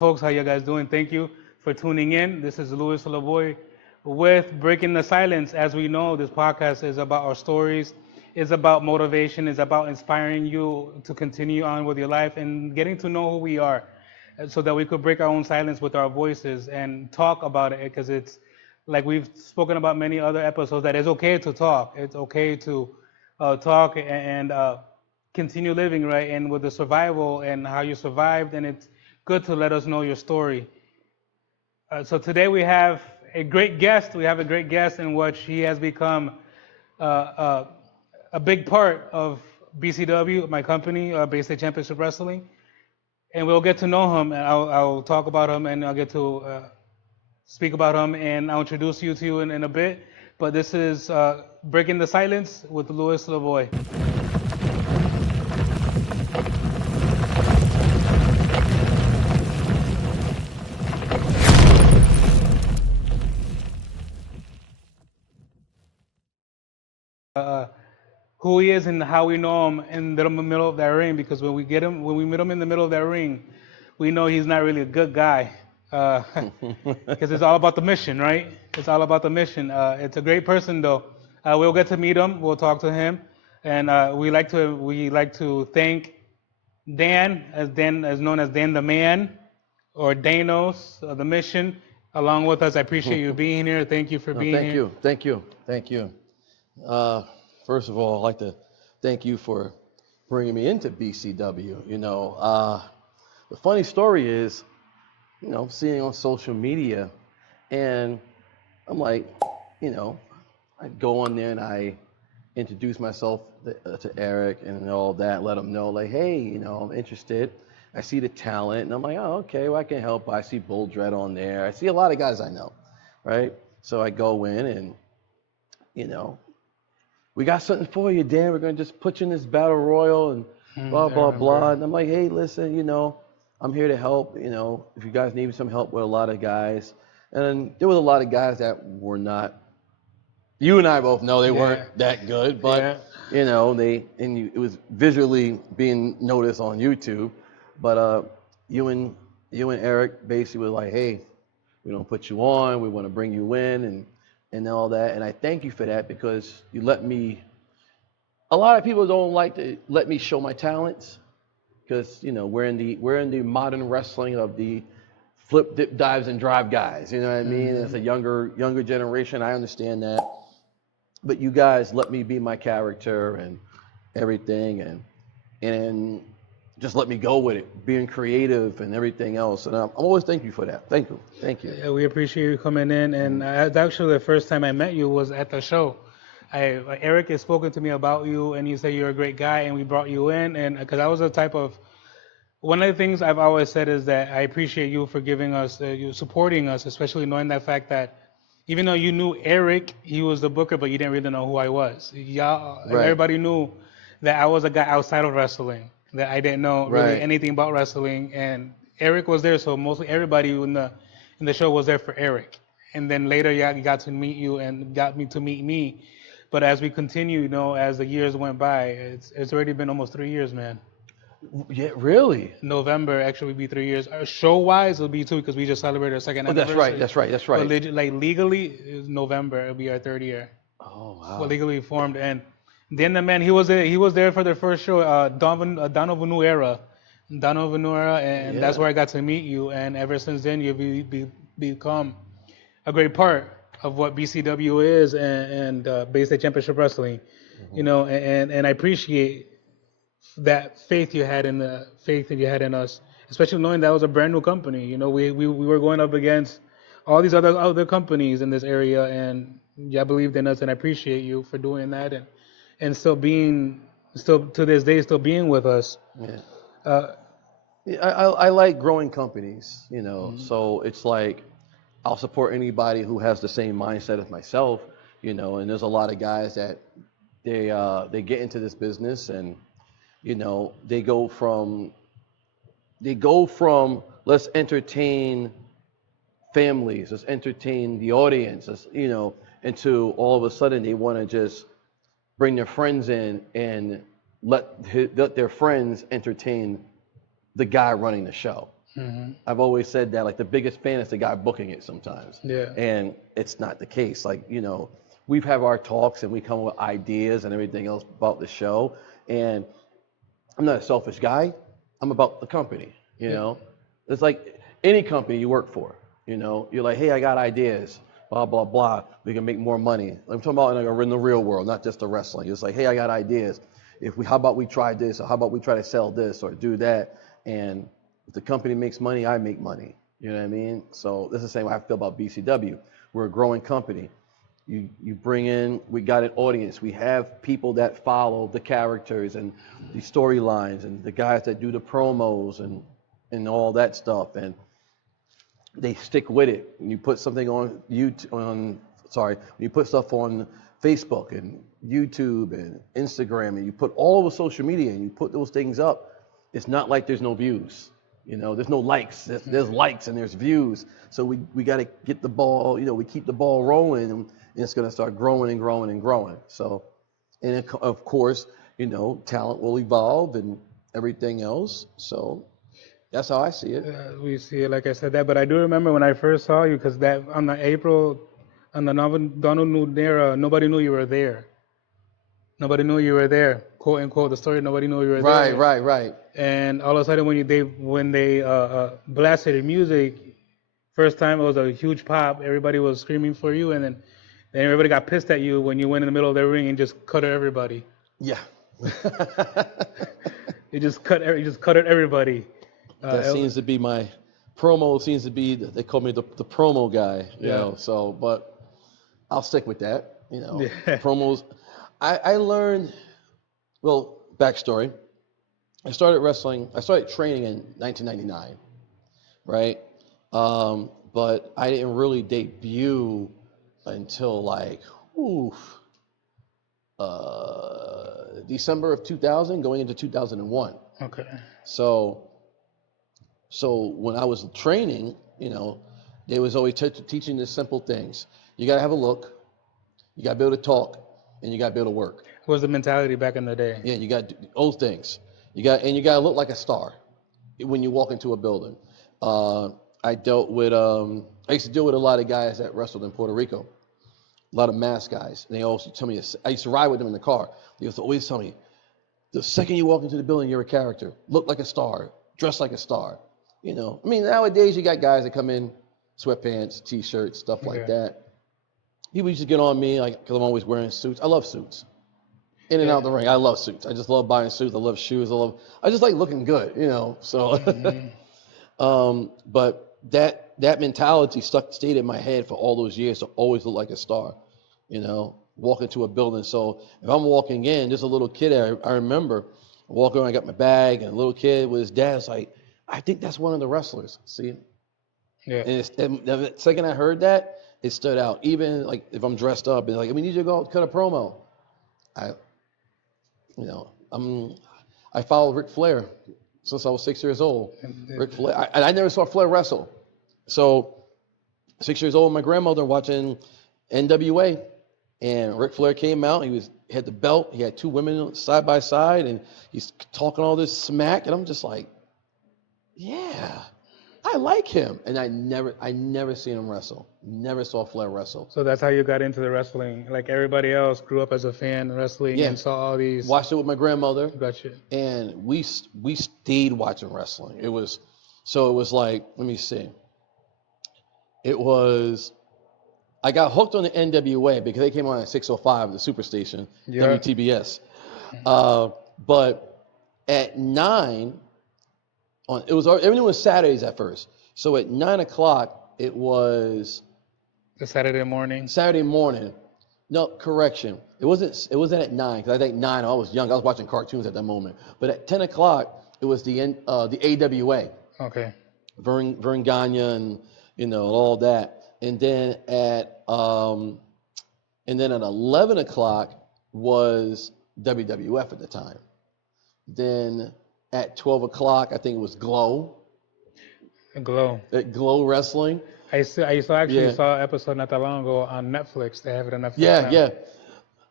Folks, how you guys doing? Thank you for tuning in. This is Luis LaBoy with Breaking the Silence. As we know, this podcast is about our stories, it's about motivation, it's about inspiring you to continue on with your life and getting to know who we are so that we could break our own silence with our voices and talk about it because it's like we've spoken about many other episodes that it's okay to talk. It's okay to talk and continue living, right? And with the survival and how you survived, and it's good to let us know your story. So today we have a great guest. We have a great guest in which he has become uh, uh, a big part of BCW, my company, Bay State Championship Wrestling. And we'll get to know him. And I'll talk about him, and I'll get to speak about him, and I'll introduce you to you in a bit. But this is Breaking the Silence with Luis LaBoy. Who he is and how we know him in the middle of that ring. Because when we meet him in the middle of that ring, we know he's not really a good guy. Because it's all about the mission, right? It's all about the mission. It's a great person, though. We'll get to meet him. We'll talk to him, and we like to thank Dan, as known as Dan DaMan, or Danos, the mission, along with us. I appreciate you being here. Thank you for being Thank here. you, thank you, thank you. First of all, I'd like to thank you for bringing me into BCW. The funny story is, seeing on social media, and I'm like, I go on there and I introduce myself to Eric and all that, let him know, like, hey, I'm interested. I see the talent, and I'm like, oh, okay, well, I can help. I see Bull Dread on there. I see a lot of guys I know, right? So I go in and, we got something for you, Dan. We're going to just put you in this battle royal and blah, blah, blah. And I'm like, hey, listen, I'm here to help, if you guys need some help with a lot of guys. And there was a lot of guys that were not, you and I both know they weren't that good, but, it was visually being noticed on YouTube. But you and Eric basically were like, hey, we don't put you on, we want to bring you in and all that. And I thank you for that because you let me, a lot of people don't like to let me show my talents because, we're in the modern wrestling of the flip, dip, dives, and drive guys. You know what I mean? It's a younger generation. I understand that. But you guys let me be my character and everything and just let me go with it, being creative and everything else. And I'm always thank you for that. Thank you. Yeah, we appreciate you coming in. And actually the first time I met you was at the show. Eric has spoken to me about you, and he said you're a great guy, and we brought you in. And because I was the type of, one of the things I've always said is that I appreciate you for giving us, you supporting us, especially knowing that fact that even though you knew Eric, he was the booker, but you didn't really know who I was. Right. Everybody knew that I was a guy outside of wrestling, that I didn't know really Right. anything about wrestling, and Eric was there, so mostly everybody in the show was there for Eric. And then later, he got to meet you and got me to meet me. But as we continue, as the years went by, it's already been almost 3 years, man. Yeah, really? November actually would be 3 years. Show-wise, it'll be two because we just celebrated our second Oh, anniversary. that's right. But legally, it's November. It'll be our third year. Oh, wow. Well, legally formed. And then the man, he was there for their first show, Donovan Era. And that's where I got to meet you. And ever since then, you've become a great part of what BCW is and Bay State Championship Wrestling. And I appreciate that faith you had in us, especially knowing that was a brand new company. We were going up against all these other companies in this area, and I believed in us, and I appreciate you for doing that, and still to this day still being with us. Yeah. I like growing companies, so it's like I'll support anybody who has the same mindset as myself, and there's a lot of guys that they get into this business and they go from let's entertain families, let's entertain the audience, into all of a sudden they want to just bring their friends in and let their friends entertain the guy running the show. I've always said that, like, the biggest fan is the guy booking it sometimes. Yeah. And it's not the case. Like, you know, we've had our talks and we come up with ideas and everything else about the show. And I'm not a selfish guy. I'm about the company, you know. It's like any company you work for, you know. You're like, hey, I got ideas, blah, blah, blah. We can make more money. I'm talking about in the real world, not just the wrestling. It's like, hey, I got ideas. How about we try this, or how about we try to sell this or do that? And if the company makes money, I make money. You know what I mean? So this is the same way I feel about BCW. We're a growing company. You bring in, we got an audience. We have people that follow the characters and the storylines and the guys that do the promos and all that stuff. And they stick with it. When you put something on when you put stuff on Facebook and YouTube and Instagram, and you put all over social media and you put those things up, it's not like there's no views. You know, there's no likes. There's likes and there's views. So we got to get the ball. You know, we keep the ball rolling, and it's going to start growing and growing and growing. So, and of course, you know, talent will evolve and everything else. So that's how I see it. We see it, like I said that, but I do remember when I first saw you, because that on the Donald New era, nobody knew you were there. Nobody knew you were there. Quote unquote the story. Nobody knew you were there. Right. And all of a sudden, when they blasted the music, first time it was a huge pop. Everybody was screaming for you, and then everybody got pissed at you when you went in the middle of their ring and just cut everybody. Yeah. You just cut everybody. That seems to be my promo. Seems to be they call me the promo guy. You know. So, but I'll stick with that. You know, promos. I learned. Well, backstory. I started training in 1999, right? But I didn't really debut until like, December of 2000, going into 2001. Okay. So when I was training, you know, they was always teaching the simple things. You got to have a look, you got to be able to talk, and you got to be able to work. What was the mentality back in the day? Yeah, you got to do those things. You got to look like a star when you walk into a building. I used to deal with a lot of guys that wrestled in Puerto Rico, a lot of masked guys. And they also tell me, I used to ride with them in the car. They used to always tell me, the second you walk into the building, you're a character. Look like a star, dress like a star. You know, I mean, nowadays you got guys that come in sweatpants, t-shirts, stuff like that. People used to get on me, like, because I'm always wearing suits. I love suits. In and out of the ring, I love suits. I just love buying suits. I love shoes. I just like looking good, you know. So, but that mentality stayed in my head for all those years to always look like a star, you know, walk into a building. So if I'm walking in, there's a little kid I remember walking around, I got my bag, and a little kid with his dad's like, I think that's one of the wrestlers. See? Yeah. And the second I heard that, it stood out. Even like if I'm dressed up and like, we need you to go out, cut a promo. I followed Ric Flair since I was 6 years old. Ric Flair, I never saw Flair wrestle. So 6 years old, my grandmother watching NWA, and Ric Flair came out. He had the belt. He had two women side by side, and he's talking all this smack, and I'm just like, yeah, I like him. And I never seen him wrestle. Never saw Flair wrestle. So that's how you got into the wrestling. Like everybody else, grew up as a fan of wrestling and saw all these. Watched it with my grandmother. Gotcha. And we stayed watching wrestling. It was like, let me see. I got hooked on the NWA because they came on at 6:05, the Superstation, WTBS. But at 9, everything was Saturdays at first. So at 9 o'clock, it was the Saturday morning. Saturday morning. No, correction. It wasn't at 9, because I think 9, I was young. I was watching cartoons at that moment. But at 10 o'clock, it was the AWA. Okay. Vern Gagne and, you know, all that. And then at 11 o'clock was WWF at the time. Then at 12 o'clock, I think it was Glow. Glow. At Glow Wrestling. I saw an episode not that long ago on Netflix. They have it on Netflix. Yeah, now. yeah.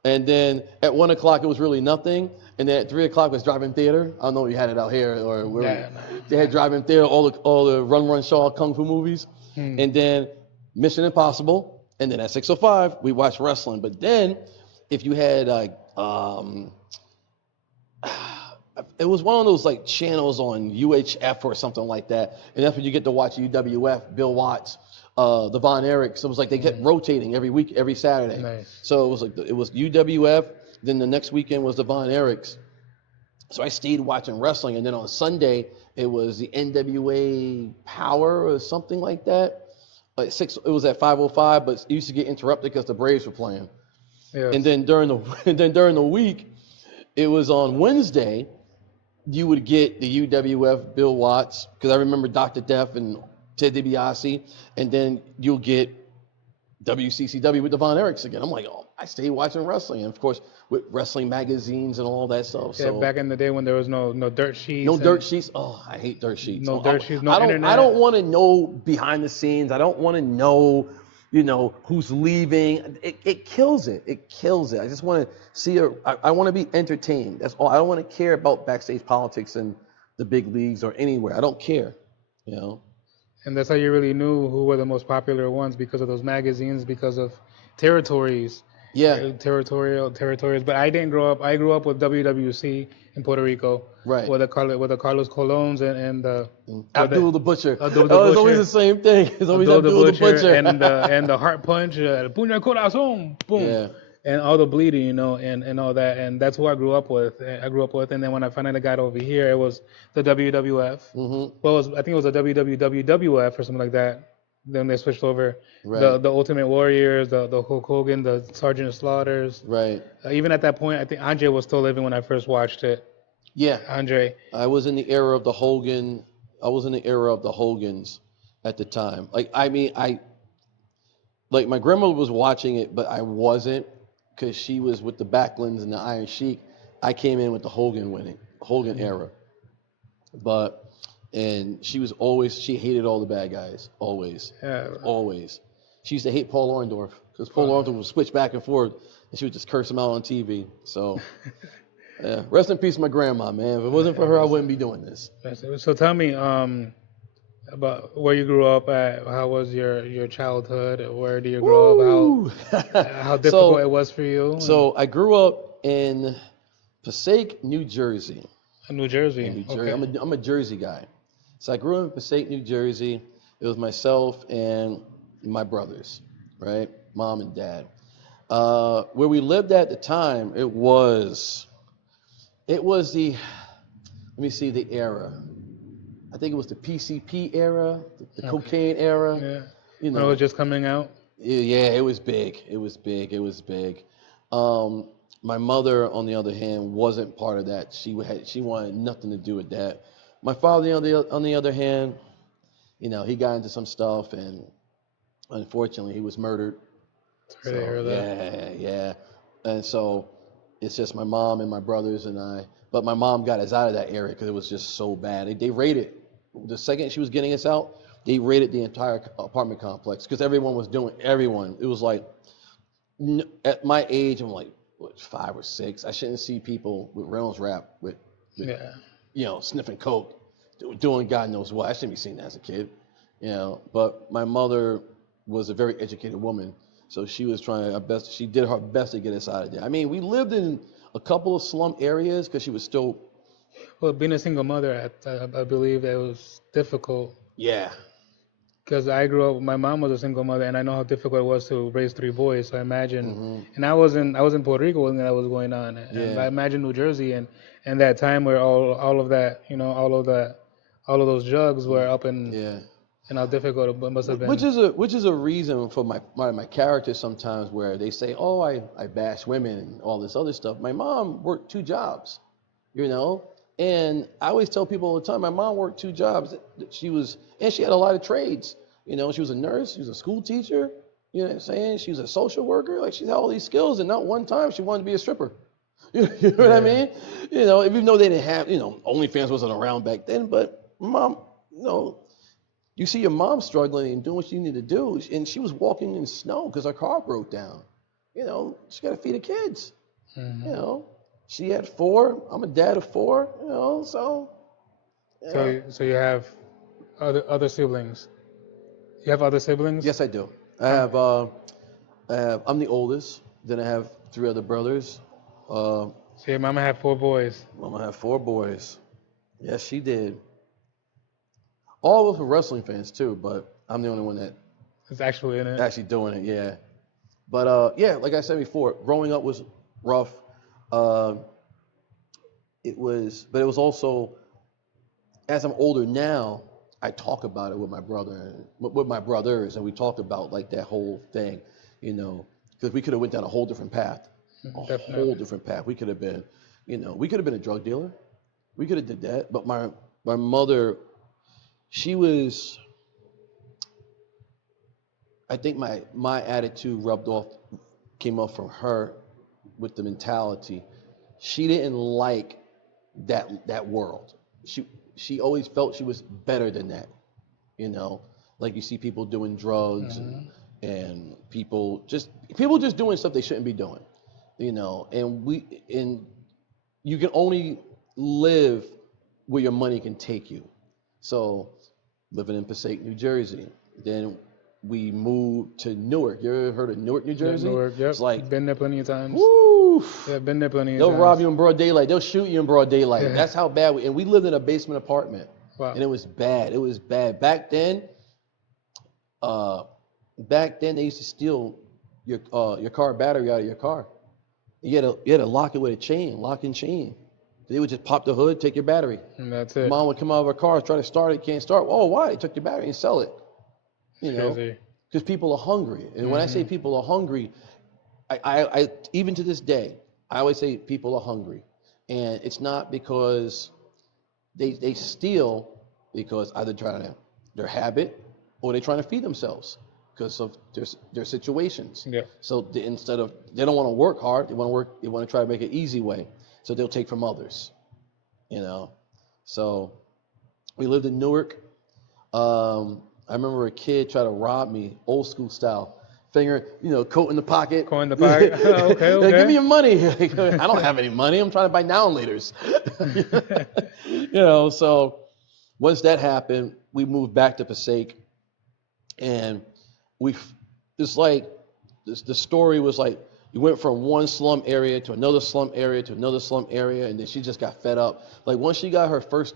And then at 1 o'clock, it was really nothing. And then at 3 o'clock was drive-in theater. I don't know if you had it out here or where. Yeah, They had drive-in theater, all the Run Shaw Kung Fu movies. And then Mission Impossible. And then at 6:05, we watched wrestling. But then if you had like, it was one of those like channels on UHF or something like that. And that's when you get to watch UWF, Bill Watts, the Von Erichs. It was like they kept rotating every week, every Saturday. Nice. So it was like it was UWF. Then the next weekend was the Von Erichs. So I stayed watching wrestling, and then on Sunday it was the NWA Power or something like that. Like it was at 5:05, but it used to get interrupted because the Braves were playing. Yes. And then during the week, it was on Wednesday. You would get the UWF Bill Watts, because I remember Dr. Death and Ted DiBiase, and then you'll get WCCW with the Von Erichs again. I'm like, oh, I stayed watching wrestling, and of course with wrestling magazines and all that stuff. Yeah, so back in the day when there was no dirt sheets. no dirt sheets. Oh, I hate dirt sheets. No dirt sheets. No internet. I don't want to know behind the scenes. I don't want to know, who's leaving. It kills it. It kills it. I just want to see I want to be entertained. That's all. I don't want to care about backstage politics in the big leagues or anywhere. I don't care. And that's how you really knew who were the most popular ones, because of those magazines, because of territories. Yeah. Territories. But I didn't grow up. I grew up with WWC in Puerto Rico. Right. With the Carlos Colons and the Abdul the Butcher. Abdul the It's Butcher. always the same thing. It's always Abdul the Butcher. and the Heart Punch, El Puño Corazón, boom. Yeah. And all the bleeding, and all that, and that's who I grew up with. And then when I finally got over here, it was the WWF. Mm-hmm. Well, I think it was the WWF or something like that. Then they switched over. Right. The Ultimate Warriors, the Hulk Hogan, the Sergeant Slaughters. Right. Even at that point, I think Andre was still living when I first watched it. Yeah. Andre. I was in the era of the Hogan. I was in the era of the Hogans at the time. Like my grandmother was watching it, but I wasn't, because she was with the Backlunds and the Iron Sheik. I came in with the Hogan era. And she hated all the bad guys, always. Yeah. Always. She used to hate Paul Orndorff, because Paul Orndorff would switch back and forth, and she would just curse him out on TV. So, yeah. Rest in peace, my grandma, man. If it wasn't for her, I wouldn't be doing this. So tell me about where you grew up at. How was your childhood? Where do you grow up? How difficult it was for you? So I grew up in Passaic, New Jersey. New Jersey. Okay. I'm a Jersey guy. So I grew up in Passaic, New Jersey. It was myself and my brothers, right? Mom and dad. Where we lived at the time, it was the era. I think it was the PCP era, the cocaine era. Yeah. When it was just coming out. Yeah, it was big. It was big. My mother, on the other hand, wasn't part of that. She wanted nothing to do with that. My father, on the other hand, he got into some stuff, and unfortunately, he was murdered. Sorry to hear that. Yeah. And so it's just my mom and my brothers and I. But my mom got us out of that area because it was just so bad. They raided. The second she was getting us out, they raided the entire apartment complex, because everyone. It was like, at my age, I'm like, 5 or 6. I shouldn't see people with Reynolds Wrap with sniffing coke, doing God knows what. I shouldn't be seeing that as a kid, But my mother was a very educated woman, so she was trying her best. She did her best to get us out of there. I mean, we lived in a couple of slum areas because she was still. Well, being a single mother, I believe it was difficult. Yeah. Because I grew up, my mom was a single mother, and I know how difficult it was to raise 3 boys. So I imagine, and I was in Puerto Rico when that was going on, and I imagine New Jersey and that time where all of that, all of those drugs were up and how difficult it must have been. Which is a reason for my character sometimes, where they say, oh, I bash women and all this other stuff. My mom worked 2 jobs, and I always tell people all the time, my mom worked 2 jobs. She had a lot of trades. She was a nurse, she was a school teacher, you know what I'm saying? She was a social worker. Like, she had all these skills, and not one time she wanted to be a stripper. You know what I mean? Even though they didn't have, OnlyFans wasn't around back then, but mom, you see your mom struggling and doing what she needed to do, and she was walking in snow because her car broke down. she got to feed the kids. She had 4. I'm a dad of 4. So. So you have other siblings. You have other siblings? Yes, I do. I'm the oldest. Then I have 3 other brothers. So your mama had 4 boys. Mama had 4 boys. Yes, she did. All of us were wrestling fans too, but I'm the only one that It's actually in it. actually doing it. Yeah. But like I said before, growing up was rough. It was also, as I'm older now, I talk about it with my brothers, and we talk about like that whole thing, because we could have went down a whole different path, whole different path. We could have been, a drug dealer. We could have did that, but my mother, she was. I think my attitude came off from her, with the mentality. She didn't like that world. She always felt she was better than that, like you see people doing drugs and people just doing stuff they shouldn't be doing, and you can only live where your money can take you. So living in Passaic, New Jersey, then we moved to Newark. You ever heard of Newark, New Jersey? Yeah, Newark, yep. It's like, been there plenty of times. Woo! Yeah, been there plenty of They'll times. rob you in broad daylight. They'll shoot you in broad daylight. Yeah. That's how bad we lived in a basement apartment. Wow. And it was bad. It was bad. Back then they used to steal your car battery out of your car. You had to lock it with a chain, lock and chain. They would just pop the hood, take your battery. And that's it. Mom would come out of her car, try to start it, can't start. Oh, why? They took your battery and sell it. Because people are hungry. And when I say people are hungry, I even to this day, I always say people are hungry. And it's not because they steal because either their habit or they're trying to feed themselves because of their situations. Yeah. So they don't want to work hard, they want to try to make an easy way. So they'll take from others, So we lived in Newark. I remember a kid tried to rob me, old school style. Finger, coat in the pocket. Coat in the pocket. Okay. Like, give me your money. I don't have any money. I'm trying to buy now and laters. So once that happened, we moved back to Passaic, and the story was like, you went from one slum area to another slum area to another slum area, and then she just got fed up. Like once she got her first,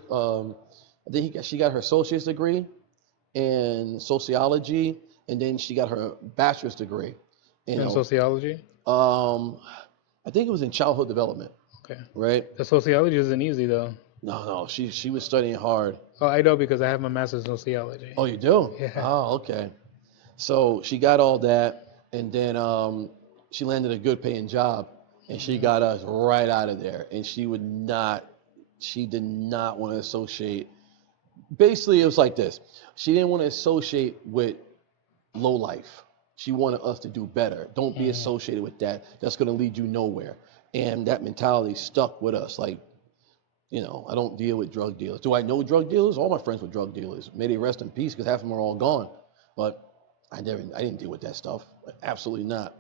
she got her associate's degree in sociology, and then she got her bachelor's degree in sociology. I think it was in childhood development. Okay. Right. The sociology isn't easy though. No, she was studying hard. Oh, I know because I have my master's in sociology. Oh, you do? Yeah. Oh, okay. So she got all that, and then she landed a good paying job, and she got us right out of there. And she did not want to associate. Basically, it was like this. She didn't want to associate with low life. She wanted us to do better. Don't be associated with that. That's going to lead you nowhere. And that mentality stuck with us. Like, I don't deal with drug dealers. Do I know drug dealers? All my friends were drug dealers. May they rest in peace because half of them are all gone. But I didn't deal with that stuff. Absolutely not.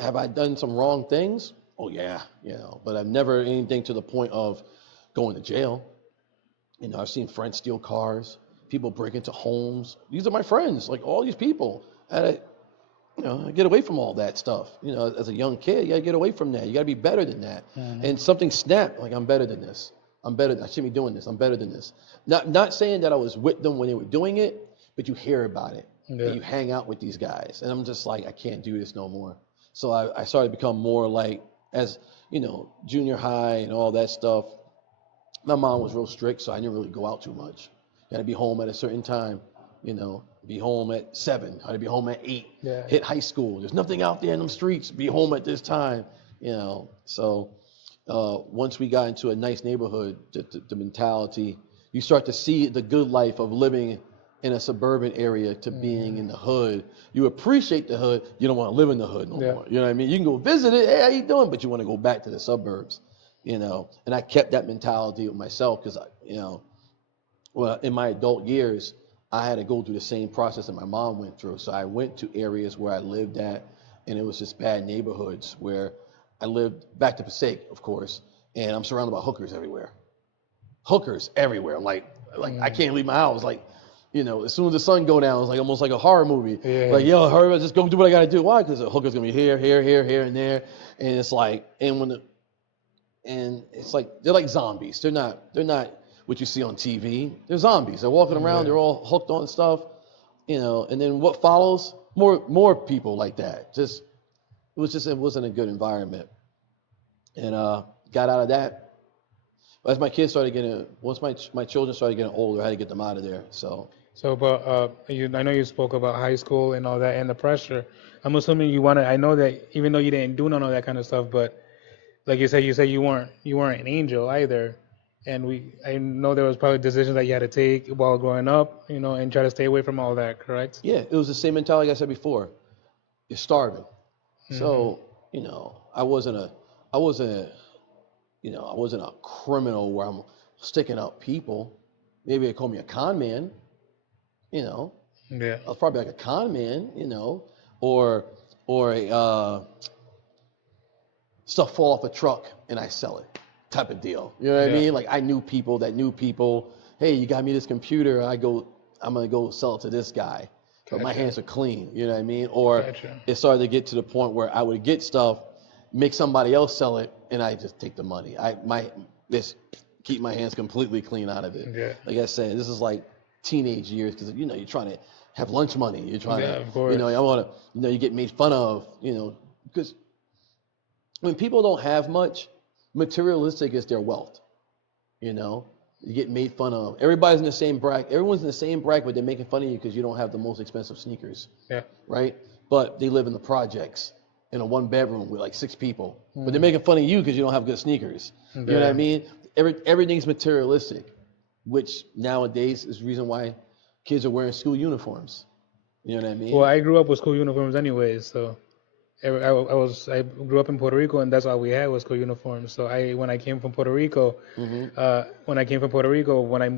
Have I done some wrong things? Oh yeah, but I've never anything to the point of going to jail. I've seen friends steal cars, people break into homes. These are my friends, like all these people. I get away from all that stuff. As a young kid, you gotta get away from that. You gotta be better than that. And something snapped, like I'm better than this. I shouldn't be doing this. I'm better than this. Not saying that I was with them when they were doing it, but you hear about it. Yeah. And you hang out with these guys. And I'm just like, I can't do this no more. So I started to become more like, as junior high and all that stuff. My mom was real strict, so I didn't really go out too much. You gotta be home at a certain time, be home at 7, had to be home at 8, hit high school. There's nothing out there in them streets, be home at this time, So once we got into a nice neighborhood, the mentality, you start to see the good life of living in a suburban area to being in the hood. You appreciate the hood, you don't want to live in the hood no more. You know what I mean? You can go visit it, hey, how you doing? But you want to go back to the suburbs, And I kept that mentality with myself because, in my adult years, I had to go through the same process that my mom went through. So I went to areas where I lived at, and it was just bad neighborhoods where I lived back to Passaic, of course, and I'm surrounded by hookers everywhere. Hookers everywhere. Like I can't leave my house. Like, as soon as the sun go down, it's like almost like a horror movie. Yeah. Like, yo, hurry up, just go do what I gotta do. Why? Because the hooker's gonna be here, and there, and it's like, and it's like they're like zombies. They're not what you see on TV. They're zombies. They're walking around. They're all hooked on stuff. And then what follows? More people like that. It wasn't a good environment. And got out of that. As my kids started once my children started getting older, I had to get them out of there. So, but I know you spoke about high school and all that and the pressure. I'm assuming I know that even though you didn't do none of that kind of stuff, but like you said you weren't an angel either. And I know there was probably decisions that you had to take while growing up, and try to stay away from all that, correct? yeah, it was the same mentality like I said before. You're starving. So, I wasn't a criminal where I'm sticking up people. Maybe they call me a con man, Yeah. I was probably like a con man, or a stuff fall off a truck and I sell it type of deal. You know what I mean? Like I knew people that knew people. Hey, you got me this computer. I'm gonna go sell it to this guy. But my hands are clean. You know what I mean? Or it started to get to the point where I would get stuff, make somebody else sell it, and I just take the money. Just keep my hands completely clean out of it. Yeah. Like I said, this is like teenage years because you're trying to have lunch money. You're trying to, of course. I want to, you get made fun of, because when people don't have much, materialistic is their wealth. You get made fun of. Everybody's in the same bracket. Everyone's in the same bracket, but they're making fun of you because you don't have the most expensive sneakers. Yeah. Right? But they live in the projects in a one bedroom with like 6 people. But they're making fun of you because you don't have good sneakers. You know what I mean? Everything's materialistic, which nowadays is the reason why kids are wearing school uniforms. You know what I mean? Well, I grew up with school uniforms anyways, so I grew up in Puerto Rico, and that's all we had was school uniforms. So when I came from Puerto Rico, when I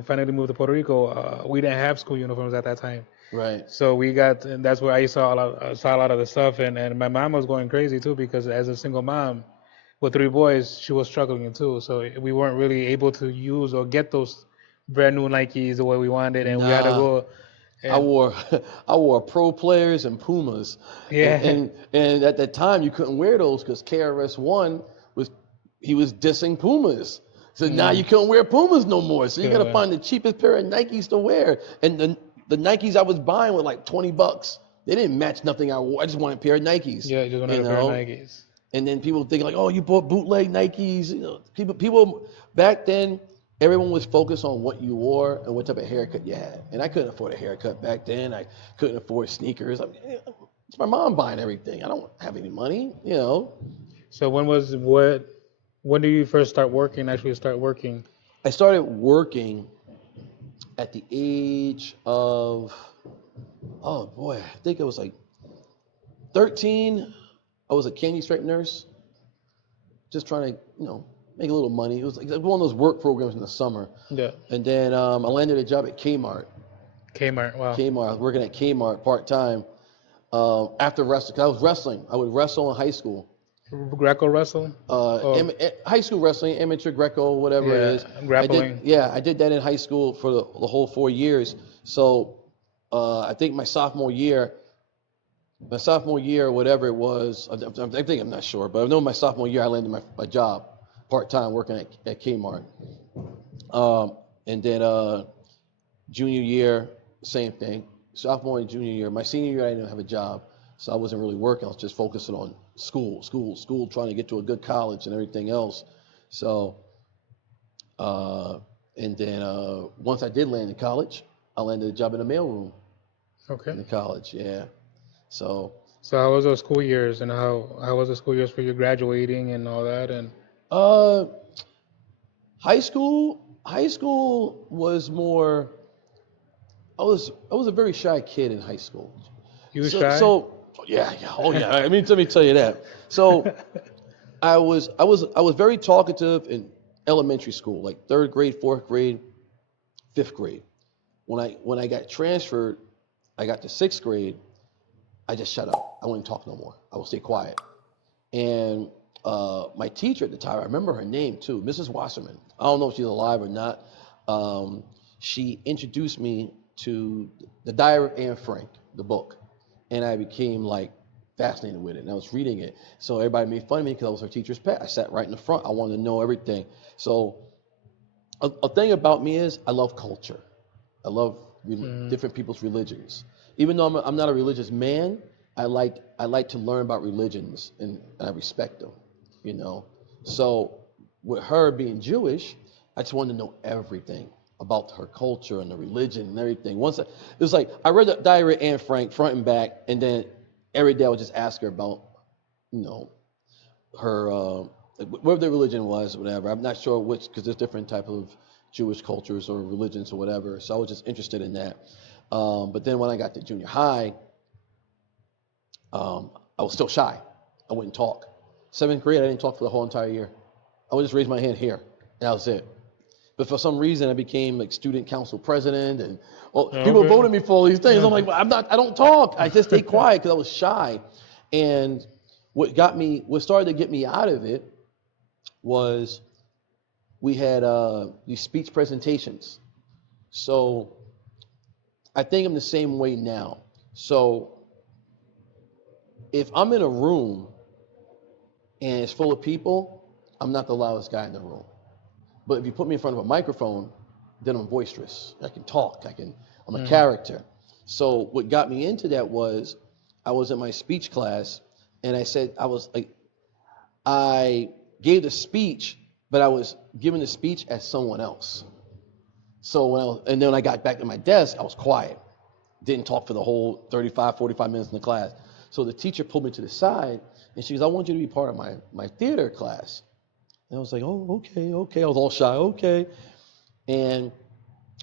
finally moved to Puerto Rico, we didn't have school uniforms at that time. Right. So and that's where I saw a lot of the stuff, and my mom was going crazy too because as a single mom with 3 boys, she was struggling too. So we weren't really able to use or get those brand new Nikes the way we wanted, and we had to go. I wore Pro Players and Pumas. Yeah. And at that time you couldn't wear those because KRS-One was dissing Pumas. So now you couldn't wear Pumas no more. So you got to find the cheapest pair of Nikes to wear. And the Nikes I was buying were like $20. They didn't match nothing I wore. I just wanted a pair of Nikes. Yeah, just wanted a pair of Nikes. And then people think like, oh, you bought bootleg Nikes. People back then, everyone was focused on what you wore and what type of haircut you had. And I couldn't afford a haircut back then. I couldn't afford sneakers. I mean, it's my mom buying everything. I don't have any money, So when did you first start working? I started working at the age of, oh boy, I think it was like 13. I was a candy stripe nurse, just trying to, make a little money. It was like one of those work programs in the summer. Yeah. And then I landed a job at Kmart. Wow. Kmart. I was working at Kmart part-time after wrestling. 'Cause I was wrestling. I would wrestle in high school. Greco wrestling? High school wrestling, amateur Greco, whatever it is. Grappling. I did that in high school for the whole 4 years. So I think my sophomore year, or whatever it was, I'm not sure, but I know my sophomore year I landed my job part-time working at Kmart. And then junior year, same thing. Sophomore and junior year. My senior year, I didn't have a job, so I wasn't really working. I was just focusing on school, trying to get to a good college and everything else. So, and then once I did land in college, I landed a job in the mailroom. Okay. In college, yeah. So how was those school years, and how was the school years for you graduating and all that? And high school was more. I was a very shy kid in high school. You were shy? Yeah. Oh yeah. I mean, let me tell you that. So I was very talkative in elementary school, like 3rd grade, 4th grade, 5th grade. When I got transferred, I got to 6th grade. I just shut up. I wouldn't talk no more. I would stay quiet. And my teacher at the time, I remember her name too, Mrs. Wasserman. I don't know if she's alive or not. She introduced me to the Diary of Anne Frank, the book, and I became like fascinated with it. And I was reading it, so everybody made fun of me because I was her teacher's pet. I sat right in the front. I wanted to know everything. So a thing about me is I love culture. I love different people's religions. Even though I'm not a religious man, I like to learn about religions, and I respect them, you know. So with her being Jewish, I just wanted to know everything about her culture and the religion and everything. It was like I read the Diary of Anne Frank front and back, and then every day I would just ask her about, you know, her whatever the religion was, whatever. I'm not sure which, because there's different type of Jewish cultures or religions or whatever. So I was just interested in that. But then when I got to junior high, I was still shy. I wouldn't talk. 7th grade, I didn't talk for the whole entire year. I would just raise my hand here, and that was it. But for some reason, I became like student council president, and people voted me for all these things. I'm like, I don't talk. I just stay quiet because I was shy. And what started to get me out of it was we had these speech presentations. So I think I'm the same way now. So if I'm in a room and it's full of people, I'm not the loudest guy in the room. But if you put me in front of a microphone, then I'm boisterous. I can talk. I'm a character. So what got me into that was I was in my speech class, and I gave the speech, but I was giving the speech as someone else. So then when I got back to my desk, I was quiet. Didn't talk for the whole 35, 45 minutes in the class. So the teacher pulled me to the side, and she goes, I want you to be part of my theater class. And I was like, oh, okay. I was all shy, okay. And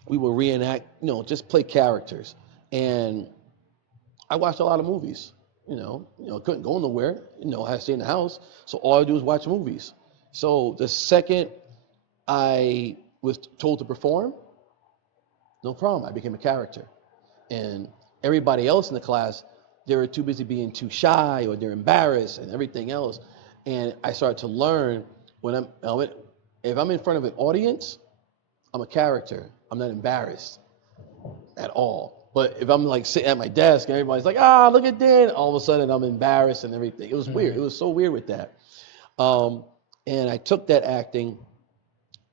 we would reenact, just play characters. And I watched a lot of movies, couldn't go nowhere, I had to stay in the house. So all I do is watch movies. So the second I was told to perform, no problem, I became a character. And everybody else in the class, they were too busy being too shy, or they're embarrassed and everything else. And I started to learn if I'm in front of an audience, I'm a character. I'm not embarrassed at all. But if I'm like sitting at my desk and everybody's like, look at Dan, all of a sudden I'm embarrassed and everything. It was weird. It was so weird with that. And I took that acting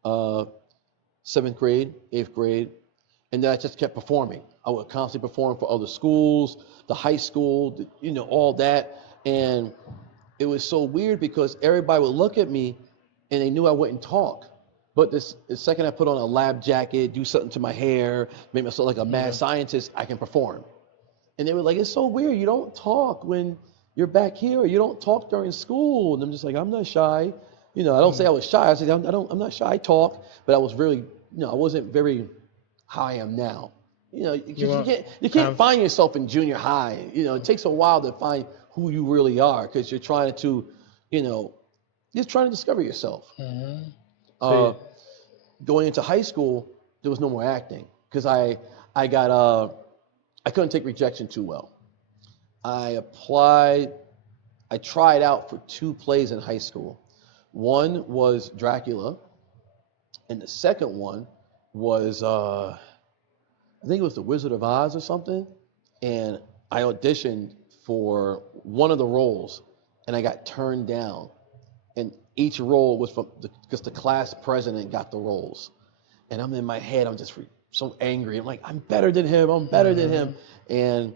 7th grade, 8th grade, and then I just kept performing. I would constantly perform for other schools, the high school, all that. And it was so weird because everybody would look at me and they knew I wouldn't talk. But the second I put on a lab jacket, do something to my hair, make myself like a mad scientist, I can perform. And they were like, it's so weird. You don't talk when you're back here, or you don't talk during school. And I'm just like, I'm not shy. I don't say I was shy. I say, I'm not shy. I talk. But I was really, I wasn't very how I am now. You can't find yourself in junior high. It takes a while to find who you really are, because you're trying to, just trying to discover yourself. Going into high school, there was no more acting because I couldn't take rejection too well. I tried out for 2 plays in high school. One was Dracula, and the second one was I think it was The Wizard of Oz or something. And I auditioned for one of the roles, and I got turned down. And each role was because the class president got the roles. And I'm in my head, I'm just so angry. I'm like, I'm better than him. And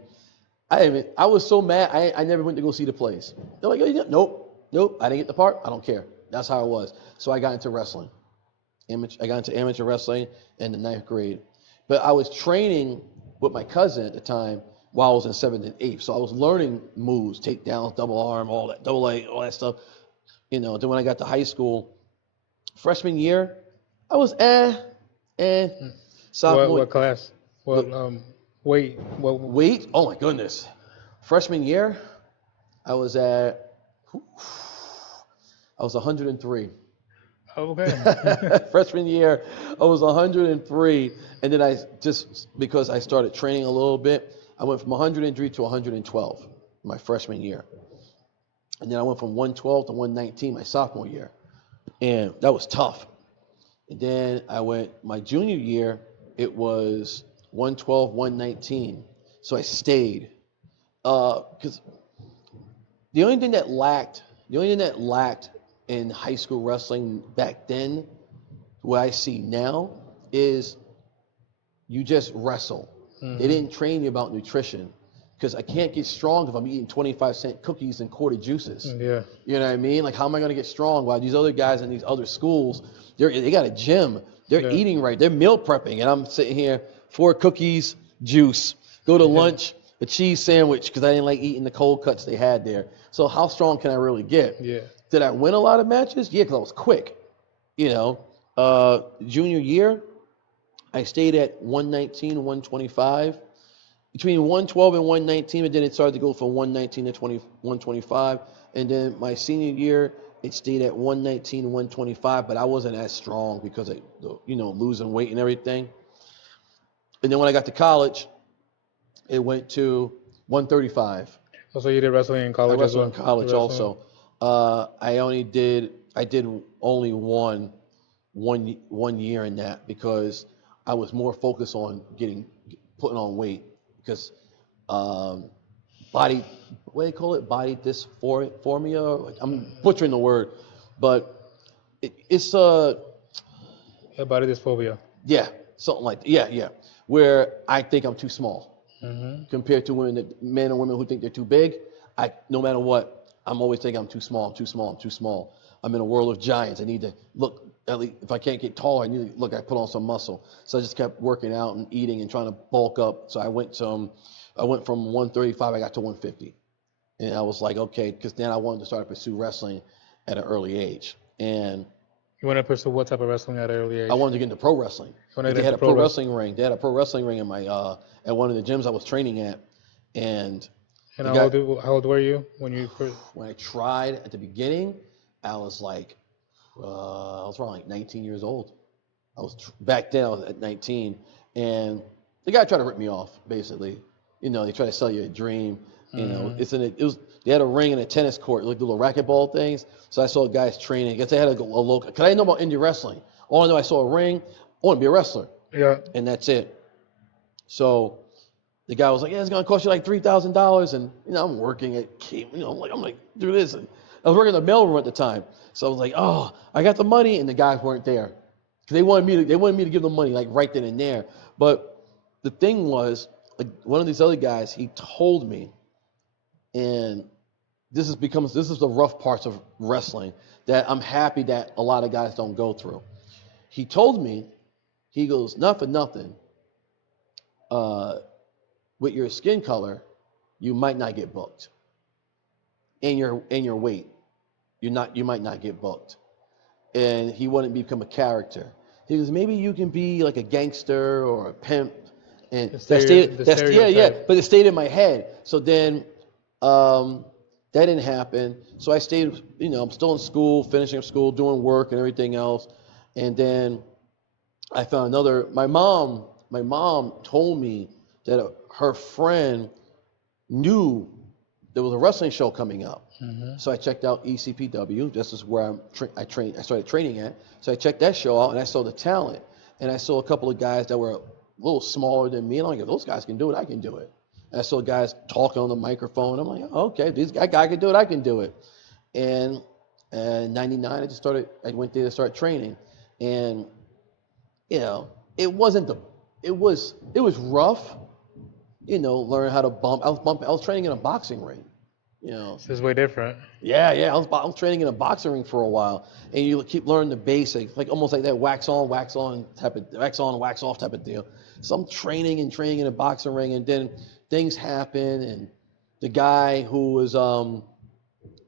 I was so mad, I never went to go see the plays. They're like, nope, I didn't get the part. I don't care. That's how it was. So I got into wrestling. I got into amateur wrestling in the 9th grade. But I was training with my cousin at the time while I was in 7th and 8th. So I was learning moves, takedowns, double arm, all that, double leg, all that stuff. Then when I got to high school, freshman year, I was Sophomore. What class? Weight? Weight? Oh my goodness. Freshman year, I was 103. Okay. Freshman year, I was 103, and then because I started training a little bit, I went from 103 to 112. my freshman year. And then I went from 112 to 119 my sophomore year. And that was tough. And then I went my junior year, it was 112, 119. So I stayed. Because the only thing that lacked in high school wrestling back then, what I see now, is you just wrestle. They didn't train you about nutrition. Because I can't get strong if I'm eating 25-cent cookies and quarter juices. Yeah. You know what I mean? Like, how am I going to get strong while these other guys in these other schools, they got a gym. They're eating right. They're meal prepping. And I'm sitting here, 4 cookies, juice. Go to lunch, a cheese sandwich, because I didn't like eating the cold cuts they had there. So how strong can I really get? Yeah. Did I win a lot of matches? Yeah, because I was quick. You know, junior year, I stayed at 119, 125. Between 112 and 119, and then it started to go from 119 to 125. And then my senior year, it stayed at 119, 125, but I wasn't as strong because of, losing weight and everything. And then when I got to college, it went to 135. Also, you did wrestling in college I as well? wrestled in college also. I did only one year in that because I was more focused on putting on weight. Because body, what do they call it? Body dysphoria? Like, I'm butchering the word, but it's body dysphoria. Yeah, something like that. Yeah. Where I think I'm too small compared to men and women who think they're too big. No matter what, I'm always thinking I'm too small. I'm in a world of giants. I need to look. At least if I can't get taller, I put on some muscle. So I just kept working out and eating and trying to bulk up. So I went from 135, I got to 150. And I was like, okay, because then I wanted to start to pursue wrestling at an early age. And you want to pursue what type of wrestling at an early age? I wanted to get into pro wrestling. They had a pro wrestling ring. They had a pro wrestling ring in my at one of the gyms I was training at. And how old were you when you first? When I tried at the beginning, I was like, I was around like 19 years old. Back then I was at 19, and the guy tried to rip me off. Basically, they try to sell you a dream. They had a ring and a tennis court, like the little racquetball things. So I saw guys training. I guess they had a local. Cause I didn't know about indie wrestling. All I know, I saw a ring. I want to be a wrestler. Yeah. And that's it. So the guy was like, "Yeah, it's gonna cost you like $3,000." And I'm working at I'm like, do this. And I was working in the mailroom at the time. So I was like, "Oh, I got the money," and the guys weren't there. Cause they wanted me to give them money like right then and there. But the thing was, like, one of these other guys, he told me, and this is the rough parts of wrestling that I'm happy that a lot of guys don't go through. He told me, he goes, "Not for nothing, with your skin color, you might not get booked. And your weight, you might not get booked." And he wanted me to become a character. He goes, "Maybe you can be like a gangster or a pimp." And but it stayed in my head. So then that didn't happen. So I stayed, I'm still in school, finishing up school, doing work and everything else. And then I found my mom told me that her friend knew there was a wrestling show coming up. So I checked out ECPW. This is where I started training at. So I checked that show out, and I saw the talent. And I saw a couple of guys that were a little smaller than me. And I'm like, if those guys can do it, I can do it. And I saw guys talking on the microphone. I'm like, oh, okay, that guy can do it, I can do it. And in '99, I went there to start training. And, it was rough, learning how to bump. I was training in a boxing ring. This is way different. Yeah. I was training in a boxing ring for a while, and you keep learning the basics, like almost like that wax on, wax off type of deal. So I'm training in a boxing ring, and then things happen, and the guy who was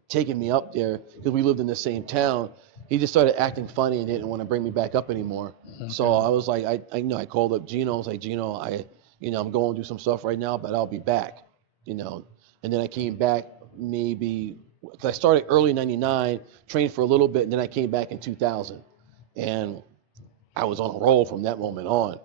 taking me up there, because we lived in the same town, he just started acting funny and didn't want to bring me back up anymore. Okay. So I was like, I called up Gino. I was like, Gino, I'm going to do some stuff right now, but I'll be back, And then I came back because I started early '99, trained for a little bit, and then I came back in 2000. And I was on a roll from that moment on.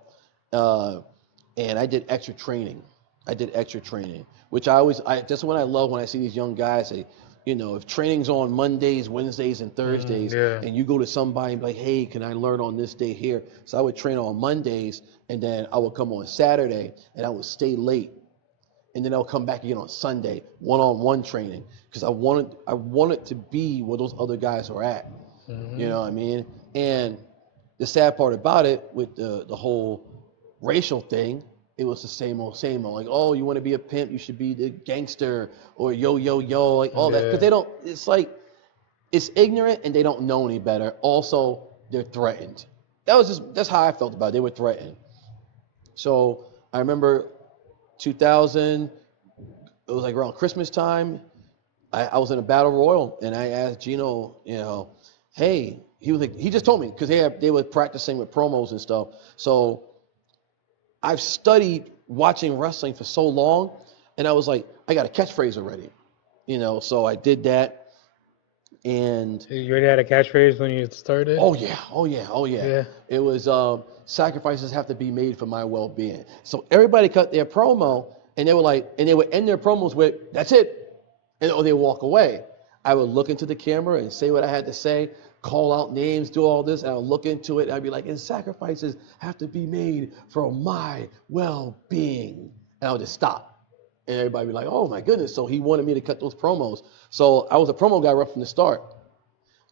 And I did extra training. I did extra training, which that's what I love when I see these young guys say, if training's on Mondays, Wednesdays, and Thursdays, and you go to somebody and be like, hey, can I learn on this day here? So I would train on Mondays, and then I would come on Saturday, and I would stay late. And then I'll come back again on Sunday, one-on-one training, because I wanted to be where those other guys are at. You know what I mean? And the sad part about it, with the whole racial thing, it was the same old. Like, oh, you want to be a pimp, you should be the gangster, or yo, like all that. Because they don't, it's like, it's ignorant and they don't know any better. Also, they're threatened. That's how I felt about it. They were threatened. So I remember 2000, it was like around Christmas time. I was in a battle royal, and I asked Gino, hey, he just told me, because they were practicing with promos and stuff. So I've studied watching wrestling for so long, and I was like, I got a catchphrase already, so I did that. And you already had a catchphrase when you started? Oh yeah. It was sacrifices have to be made for my well-being. So everybody cut their promo, and they would end their promos with, that's it, or they walk away. I would look into the camera and say what I had to say, call out names, do all this, and I would look into it, and I'd be like, and sacrifices have to be made for my well-being. And I would just stop. And everybody would be like, oh my goodness. So he wanted me to cut those promos. So I was a promo guy right from the start.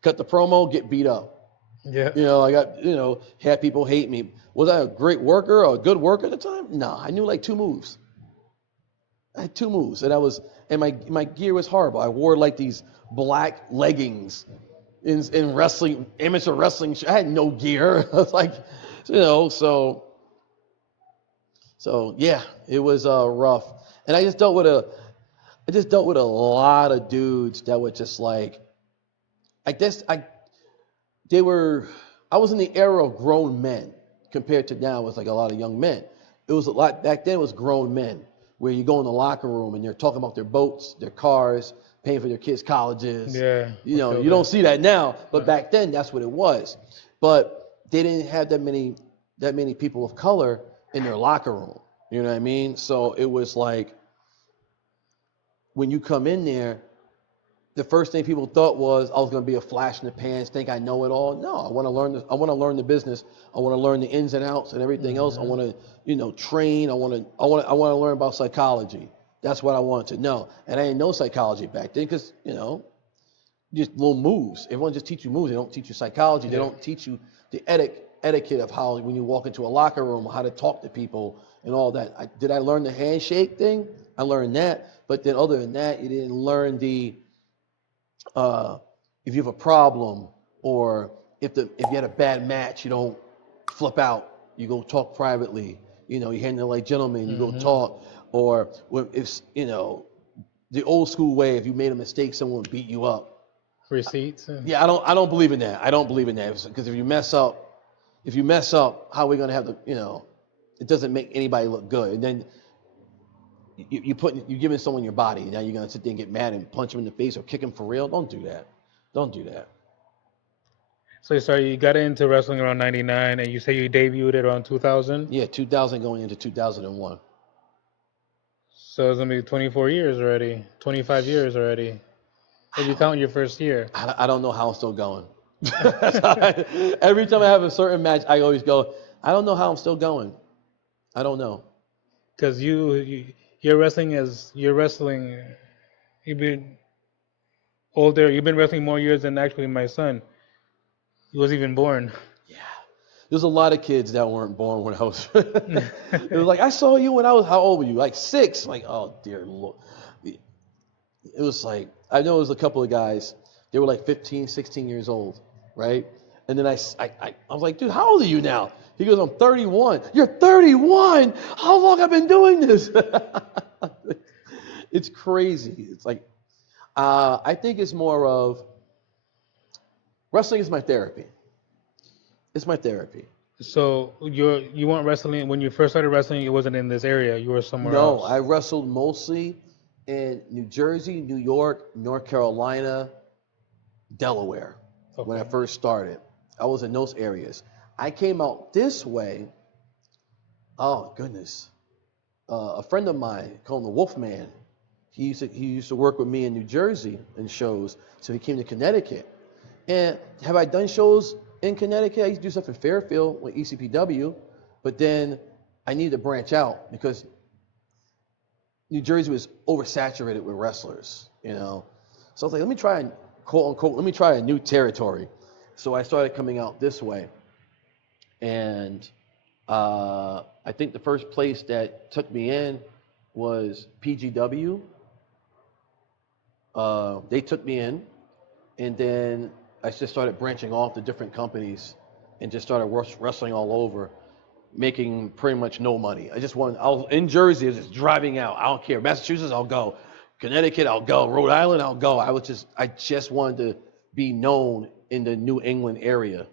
Cut the promo, get beat up. Yeah. I got, had people hate me. Was I a great worker or a good worker at the time? No, I knew like 2 moves. I had 2 moves, and my gear was horrible. I wore like these black leggings in wrestling, amateur wrestling. I had no gear. I was like, so yeah, it was rough. And I just dealt with a lot of dudes that were just like, I was in the era of grown men compared to now. It was like a lot of young men. It was a lot back then. It was grown men where you go in the locker room and they're talking about their boats, their cars, paying for their kids' colleges. Yeah. You don't see that now, but back then that's what it was. But they didn't have that many people of color in their locker room. You know what I mean? So it was like, when you come in there, the first thing people thought was I was going to be a flash in the pans, think I know it all. No, I want to learn this. I want to learn the business. I want to learn the ins and outs and everything else. I want to, train. I want to learn about psychology. That's what I wanted to know. And I didn't know psychology back then because, just little moves. Everyone just teach you moves. They don't teach you psychology. They don't teach you the etiquette of how, when you walk into a locker room, how to talk to people and all that. Did I learn the handshake thing? I learned that. But then other than that, you didn't learn the, if you have a problem, or if you had a bad match, you don't flip out. You go talk privately. You handle like gentlemen. You go talk. Or if the old school way, if you made a mistake, someone would beat you up. Receipts. Yeah, I don't believe in that. I don't believe in that, because if you mess up, how are we gonna have it doesn't make anybody look good. And then you're giving someone your body. Now you're gonna sit there and get mad and punch him in the face or kick him for real. Don't do that. So you got into wrestling around 99, and you say you debuted it around 2000? Yeah, 2000 going into 2001. So it's gonna be 24 years already, 25 years already. If you count your first year. I don't know how I'm still going. Every time I have a certain match, I always go, I don't know how I'm still going. I don't know. Because you're wrestling, you've been older, you've been wrestling more years than actually my son. He was even born. Yeah. There's a lot of kids that weren't born when I was. It was like, I saw you when I was, how old were you? Like 6. Like, oh dear Lord. It was like, I know it was a couple of guys, they were like 15, 16 years old, right? And then I was like, dude, how old are you now? He goes, I'm 31. You're 31? How long have I been doing this? It's crazy. It's like, I think it's more of, wrestling is my therapy. It's my therapy. So you weren't wrestling, when you first started wrestling, it wasn't in this area, you were somewhere else? No, I wrestled mostly in New Jersey, New York, North Carolina, Delaware. Okay. When I first started. I was in those areas. I came out this way, oh goodness, a friend of mine called him the Wolfman. He used to work with me in New Jersey in shows. So he came to Connecticut. And have I done shows in Connecticut? I used to do stuff in Fairfield with ECPW, but then I needed to branch out because New Jersey was oversaturated with wrestlers, you know. So I was like, let me try and quote unquote, let me try a new territory. So I started coming out this way. And I think the first place that took me in was PGW. They took me in, and then I just started branching off to different companies and just started wrestling all over, making pretty much no money. I was in Jersey, I was just driving out. I don't care. Massachusetts, I'll go. Connecticut, I'll go. Rhode Island, I'll go. I just wanted to be known in the New England area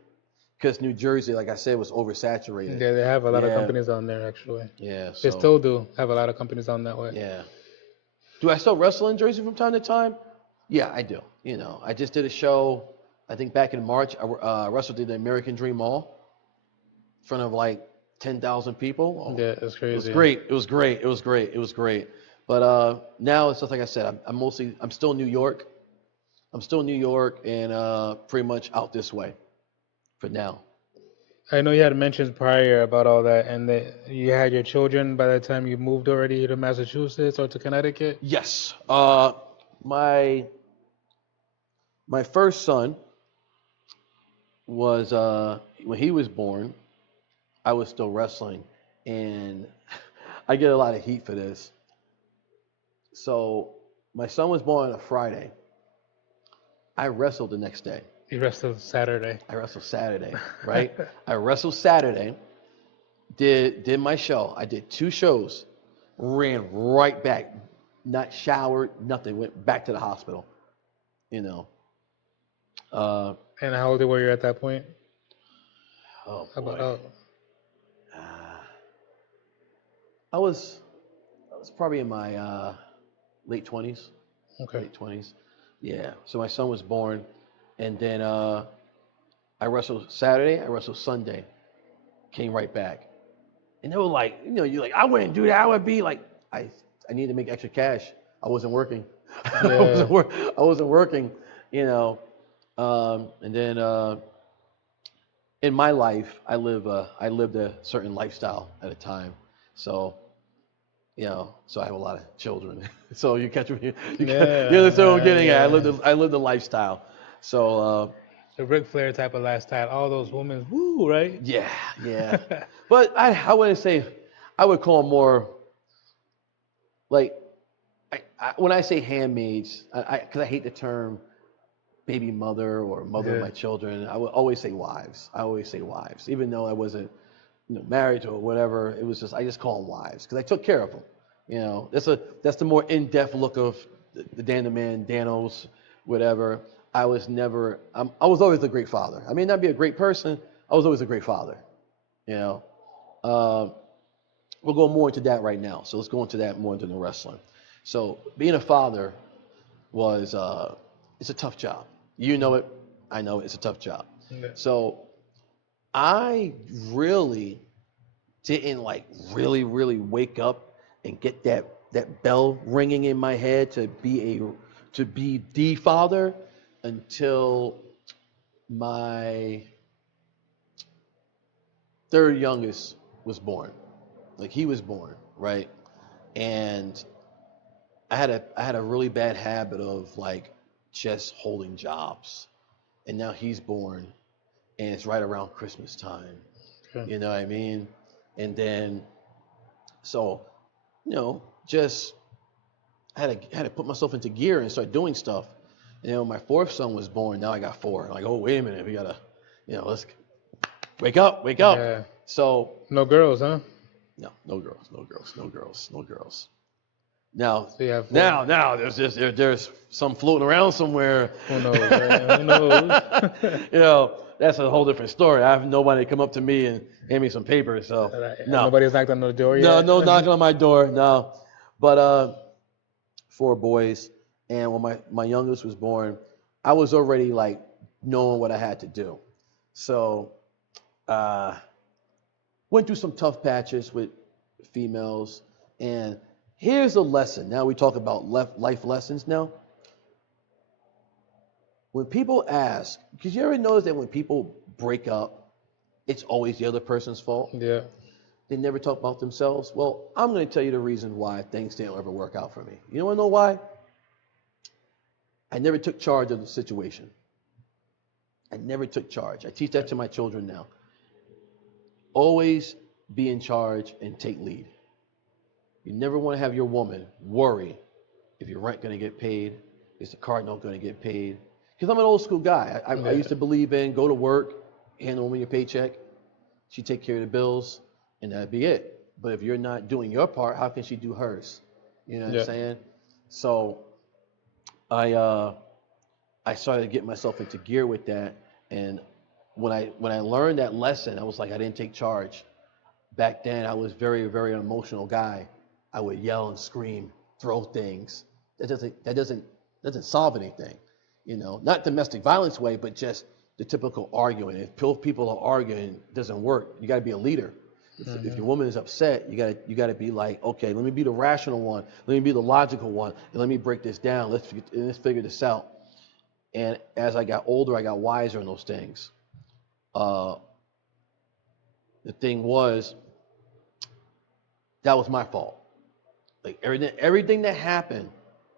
because New Jersey, like I said, was oversaturated. Yeah, they have a lot of companies on there, actually. Yeah. They still do have a lot of companies on that way. Yeah. Do I still wrestle in Jersey from time to time? Yeah, I do. You know, I just did a show, I think back in March. I wrestled at the American Dream Mall in front of like 10,000 people. Oh, yeah, it's crazy. It was great. It was great. It was great. It was great. But now it's just like I said, I'm still in New York. I'm still in New York and pretty much out this way for now. I know you had mentioned prior about all that, and that you had your children by the time you moved already to Massachusetts or to Connecticut. Yes. My first son was when he was born, I was still wrestling, and I get a lot of heat for this. So my son was born on a Friday. I wrestled the next day. You wrestled Saturday. I wrestled Saturday, right? I wrestled Saturday, did my show. I did 2 shows, ran right back, not showered, nothing, went back to the hospital, you know. And how old were you at that point? Oh, boy. I was probably in my late 20s. Okay. Late 20s. Yeah. So my son was born, and then I wrestled Saturday. I wrestled Sunday. Came right back, and they were like, you know, you're like, I wouldn't do that. I would be like, I needed to make extra cash. I wasn't working. Yeah. I wasn't working. You know, and then in my life, I lived a certain lifestyle at a time. So, you know, so I have a lot of children. So you catch me. You understand what I'm getting at. I lived a lifestyle. So. The Ric Flair type of lifestyle. All those women, woo, right? Yeah. But I wouldn't say. I would call them more. Like, when I say handmaids, because I hate the term baby mother or mother of my children. I would always say wives. Even though I wasn't, you know, married or whatever. It was just I just call them wives because I took care of them. You know, that's the more in-depth look of the Dan DaMan, Danos, whatever. I was always a great father. I may not be a great person. I was always a great father. You know, we'll go more into that right now. So let's go into that more into the wrestling. So being a father was it's a tough job. You know it. I know it's a tough job. Yeah. So I really didn't really wake up and get that bell ringing in my head to be the father until my third youngest was born. Like, he was born, right? And I had a really bad habit of like just holding jobs. And now he's born, and it's right around Christmas time. Okay. You know what I mean? And then, so, you know, just I had to put myself into gear and start doing stuff. And then when my fourth son was born, now I got 4. I'm like, oh, wait a minute, we gotta, you know, let's wake up. Yeah. So no girls, huh? No girls. Now, So you have 4. now there's some floating around somewhere. Who knows? Right? Who knows? You know, that's a whole different story. I have nobody come up to me and hand me some papers. So no, Nobody's knocked on the door yet. no knocking on my door. No, but 4 boys, and when my youngest was born, I was already like knowing what I had to do. So went through some tough patches with females. And here's the lesson. Now we talk about life lessons now. When people ask, because you ever notice that when people break up, it's always the other person's fault? Yeah. They never talk about themselves. Well, I'm going to tell you the reason why things didn't ever work out for me. You want to know why? I never took charge of the situation. I never took charge. I teach that to my children now. Always be in charge and take lead. You never want to have your woman worry if your rent going to get paid, is the car note going to get paid. Because I'm an old school guy. I used to believe in go to work, hand the woman your paycheck, she take care of the bills, and that'd be it. But if you're not doing your part, how can she do hers? You know what I'm saying? So I started to get myself into gear with that. And when I learned that lesson, I was like, I didn't take charge. Back then, I was very, very emotional guy. I would yell and scream, throw things. That doesn't solve anything. You know, not domestic violence way, but just the typical arguing. If people are arguing, it doesn't work. You got to be a leader. If your woman is upset, you got to be like, okay, let me be the rational one. Let me be the logical one, and let me break this down. Let's figure this out. And as I got older, I got wiser in those things. The thing was, that was my fault. Like everything that happened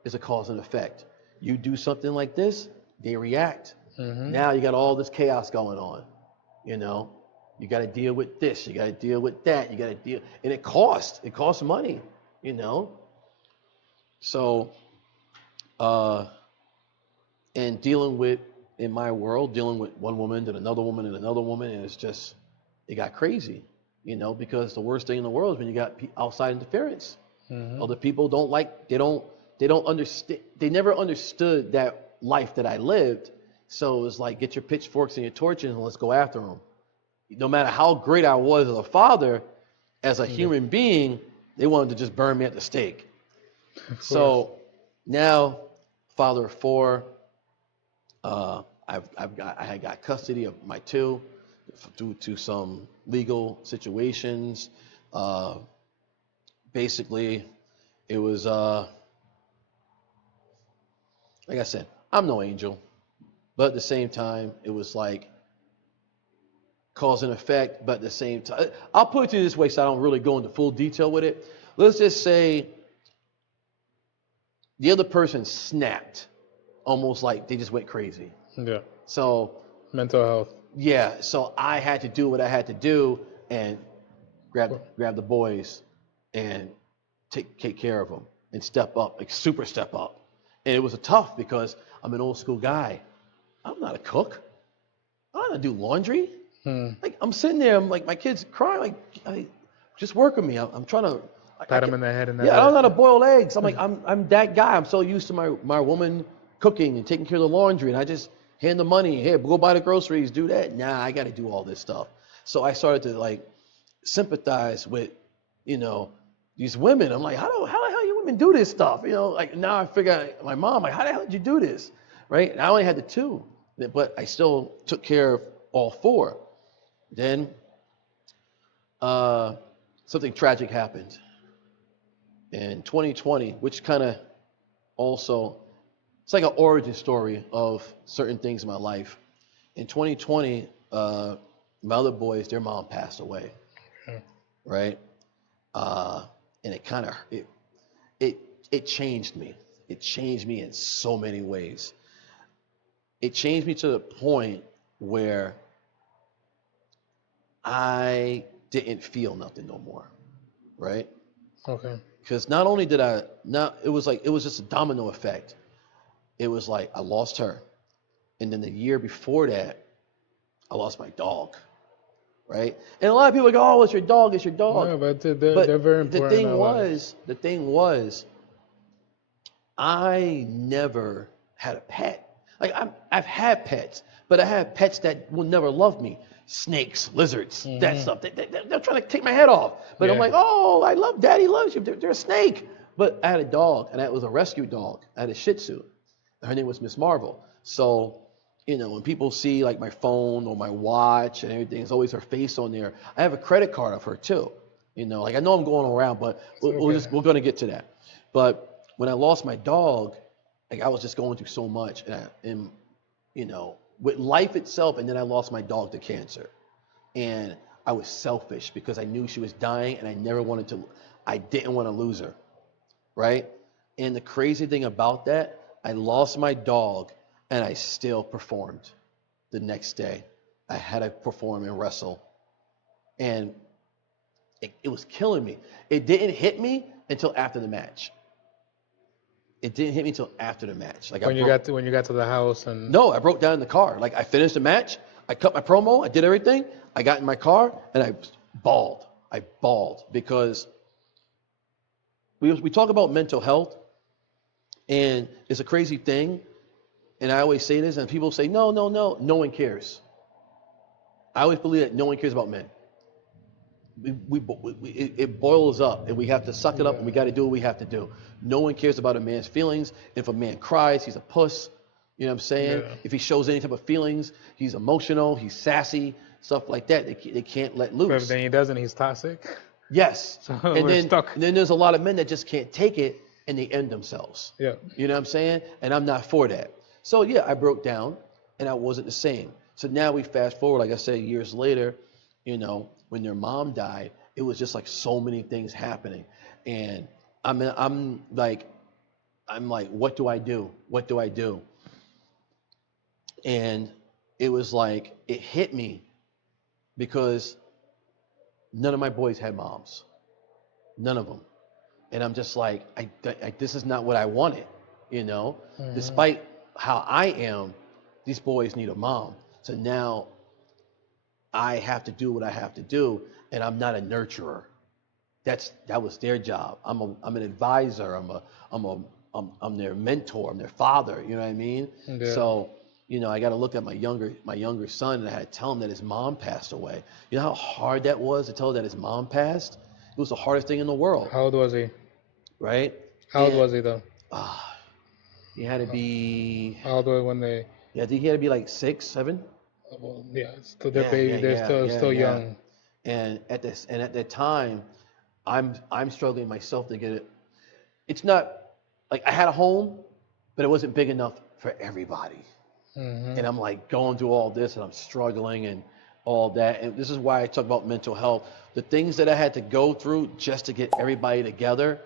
is a cause and effect. You do something like this, they react. Now you got all this chaos going on. You know, you got to deal with this, you got to deal with that, you got to deal, and it costs money. You know, so and dealing with, in my world, dealing with one woman and another woman and another woman, and it got crazy. You know, because the worst thing in the world is when you got outside interference. Other people they don't understand. They never understood that life that I lived. So it was like, get your pitchforks and your torches and let's go after them. No matter how great I was as a father, as a human being, they wanted to just burn me at the stake. So now, father of 4, I had got custody of my 2 due to some legal situations. Basically, it was like I said, I'm no angel, but at the same time, it was like cause and effect. But at the same time, I'll put it to you this way, so I don't really go into full detail with it. Let's just say the other person snapped, almost like they just went crazy. Yeah. So mental health. Yeah. So I had to do what I had to do and grab the boys and take care of them and step up, like super step up. And it was tough because I'm an old school guy. I'm not a cook. I don't know how to do laundry. Like I'm sitting there, I'm like, my kids crying, like, just work with me. I'm trying to pat them in the head. I don't know how to boil eggs. I'm like, I'm that guy. I'm so used to my woman cooking and taking care of the laundry, and I just hand the money. Here, go buy the groceries, do that. Nah, I got to do all this stuff. So I started to like sympathize with, you know, these women. I'm like, how the hell you women do this stuff? You know, like now I figure out my mom, like, how the hell did you do this? Right? And I only had the 2, but I still took care of all 4. Then something tragic happened in 2020, which kind of also, it's like an origin story of certain things in my life. In 2020, my other boys, their mom passed away, right? And it kind of, it changed me. It changed me in so many ways. It changed me to the point where I didn't feel nothing no more, right? Okay. Because not only did it was just a domino effect. It was like I lost her. And then the year before that, I lost my dog, right? And a lot of people go, oh, it's your dog, it's your dog. No, but they're very important. The thing was, I never had a pet. Like I've had pets, but I have pets that will never love me. Snakes, lizards, that stuff. They're trying to take my head off. But I'm like, oh, I love Daddy loves you. They're a snake. But I had a dog, and that was a rescue dog. I had a Shih Tzu. Her name was Miss Marvel. So, you know, when people see like my phone or my watch and everything, it's always her face on there. I have a credit card of her too. You know, like I know I'm going around, but we're gonna get to that. But when I lost my dog, like I was just going through so much, and you know, with life itself, and then I lost my dog to cancer, and I was selfish because I knew she was dying, and I didn't want to lose her, right? And the crazy thing about that, I lost my dog, and I still performed the next day. I had to perform and wrestle, and it was killing me. It didn't hit me until after the match. It didn't hit me until after the match. Like when you got to the house and no, I broke down in the car. Like I finished the match, I cut my promo, I did everything. I got in my car and I bawled. I bawled because we talk about mental health, and it's a crazy thing. And I always say this, and people say, no one cares. I always believe that no one cares about men. It boils up, and we have to suck it up, and we got to do what we have to do. No one cares about a man's feelings. If a man cries, he's a puss. You know what I'm saying? Yeah. If he shows any type of feelings, he's emotional, he's sassy, stuff like that. They can't let loose. But if then he doesn't, he's toxic. Yes. So and we're then, stuck. And then there's a lot of men that just can't take it, and they end themselves. Yeah. You know what I'm saying? And I'm not for that. So yeah, I broke down, and I wasn't the same. So now we fast forward, like I said, years later, you know, when their mom died, it was just like so many things happening. And I'm like, what do I do? What do I do? And it was like, it hit me because none of my boys had moms. None of them. And I'm just like, this is not what I wanted, you know? Mm-hmm. Despite how I am, these boys need a mom. So now I have to do what I have to do, and I'm not a nurturer. That was their job. I'm an advisor. I'm their mentor. I'm their father. You know what I mean? Yeah. So, you know, I got to look at my younger son, and I had to tell him that his mom passed away. You know how hard that was to tell him that his mom passed? It was the hardest thing in the world. How old was he? Right? How old was he though? He had to be. How old was when they? Yeah, I think he had to be like 6, 7. Well, yeah, still they're baby. They're still young. And at that time, I'm struggling myself to get it. It's not like I had a home, but it wasn't big enough for everybody. Mm-hmm. And I'm like going through all this, and I'm struggling and all that. And this is why I talk about mental health. The things that I had to go through just to get everybody together.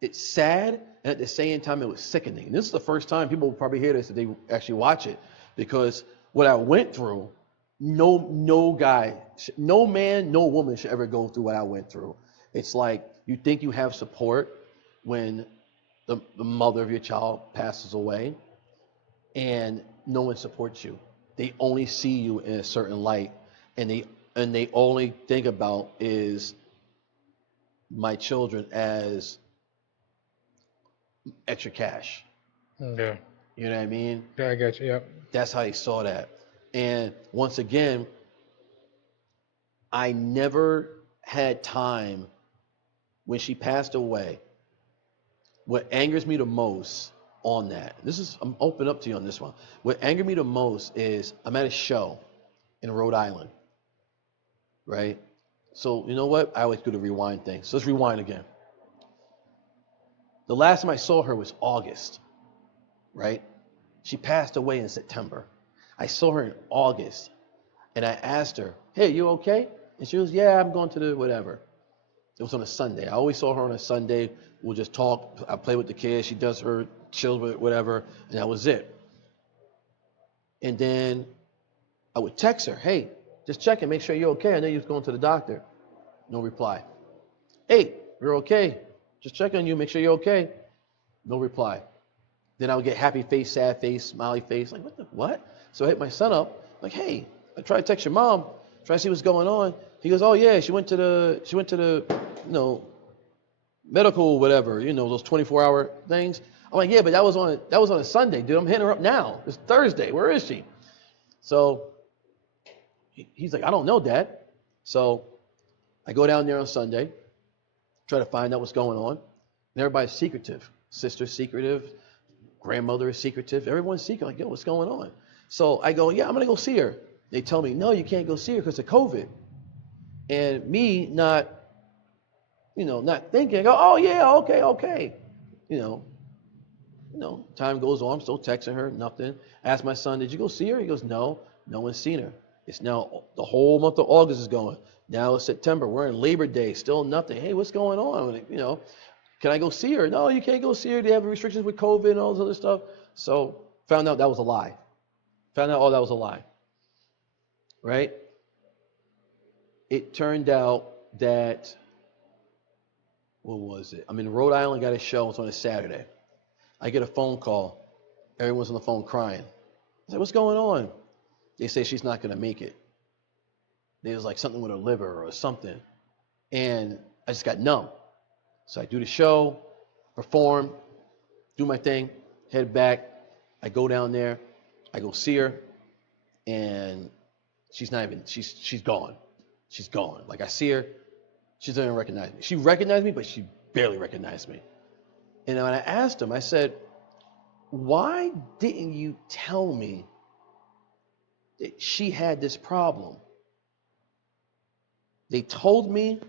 It's sad, and at the same time, it was sickening. And this is the first time people will probably hear this if they actually watch it, because what I went through, no guy, no man, no woman should ever go through what I went through. It's like you think you have support when the mother of your child passes away, and no one supports you. They only see you in a certain light, and they only think about is my children as extra cash. Yeah. You know what I mean? Yeah, I get you. Yeah. That's how they saw that. And once again, I never had time when she passed away. What angers me the most on that, I'm open up to you on this one. What angered me the most is I'm at a show in Rhode Island, right? So you know what? I always do the rewind thing. So let's rewind again. The last time I saw her was August, right? She passed away in September. I saw her in August, and I asked her, hey, you okay? And she was, yeah, I'm going to the whatever. It was on a Sunday. I always saw her on a Sunday. We'll just talk. I play with the kids. She does her chill with whatever, and that was it. And then I would text her, hey, just checking, make sure you're okay. I know you was going to the doctor. No reply. Hey, you're okay. Just check on you, make sure you're okay. No reply. Then I would get happy face, sad face, smiley face. Like, what? So I hit my son up. Like, hey, I tried to text your mom, try to see what's going on. He goes, oh yeah, she went to the, you know, medical whatever, you know, those 24-hour things. I'm like, yeah, but that was on a Sunday, dude. I'm hitting her up now. It's Thursday. Where is she? So he's like, I don't know, Dad. So I go down there on Sunday, try to find out what's going on. And everybody's secretive. Sister's secretive. Grandmother is secretive. Everyone's secret. Like, yo, what's going on? So I go, yeah, I'm going to go see her. They tell me, no, you can't go see her because of COVID. And me not, not thinking, I go, oh yeah, okay, okay. You know, time goes on, I'm still texting her, nothing. I asked my son, did you go see her? He goes, no, no one's seen her. It's now the whole month of August is going. Now it's September. We're in Labor Day, still nothing. Hey, what's going on? Can I go see her? No, you can't go see her. They have restrictions with COVID and all this other stuff. So found out that was a lie. Found out all that was a lie. Right? It turned out that, what was it? I'm in Rhode Island, got a show. It's on a Saturday. I get a phone call. Everyone's on the phone crying. I said, what's going on? They say she's not going to make it. There's like something with her liver or something. And I just got numb. So I do the show, perform, do my thing, head back. I go down there. I go see her. And she's gone. She's gone. Like I see her. She doesn't even recognize me. She recognized me, but she barely recognized me. And when I asked him, I said, why didn't you tell me that she had this problem? They told me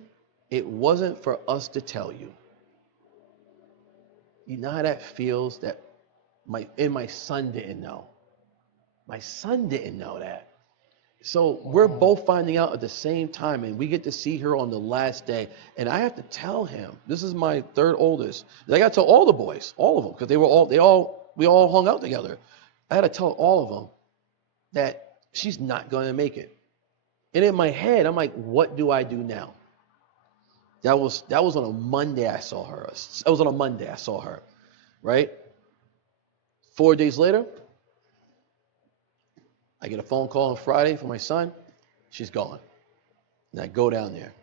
it wasn't for us to tell you. You know how that feels? That my son didn't know. My son didn't know that. So we're both finding out at the same time, and we get to see her on the last day. And I have to tell him, this is my third oldest. And I got to tell all the boys, all of them, because we all hung out together. I had to tell all of them that she's not going to make it. And in my head, I'm like, what do I do now? That was on a Monday I saw her. That was on a Monday I saw her, right? 4 days later, I get a phone call on Friday from my son. She's gone. And I go down there.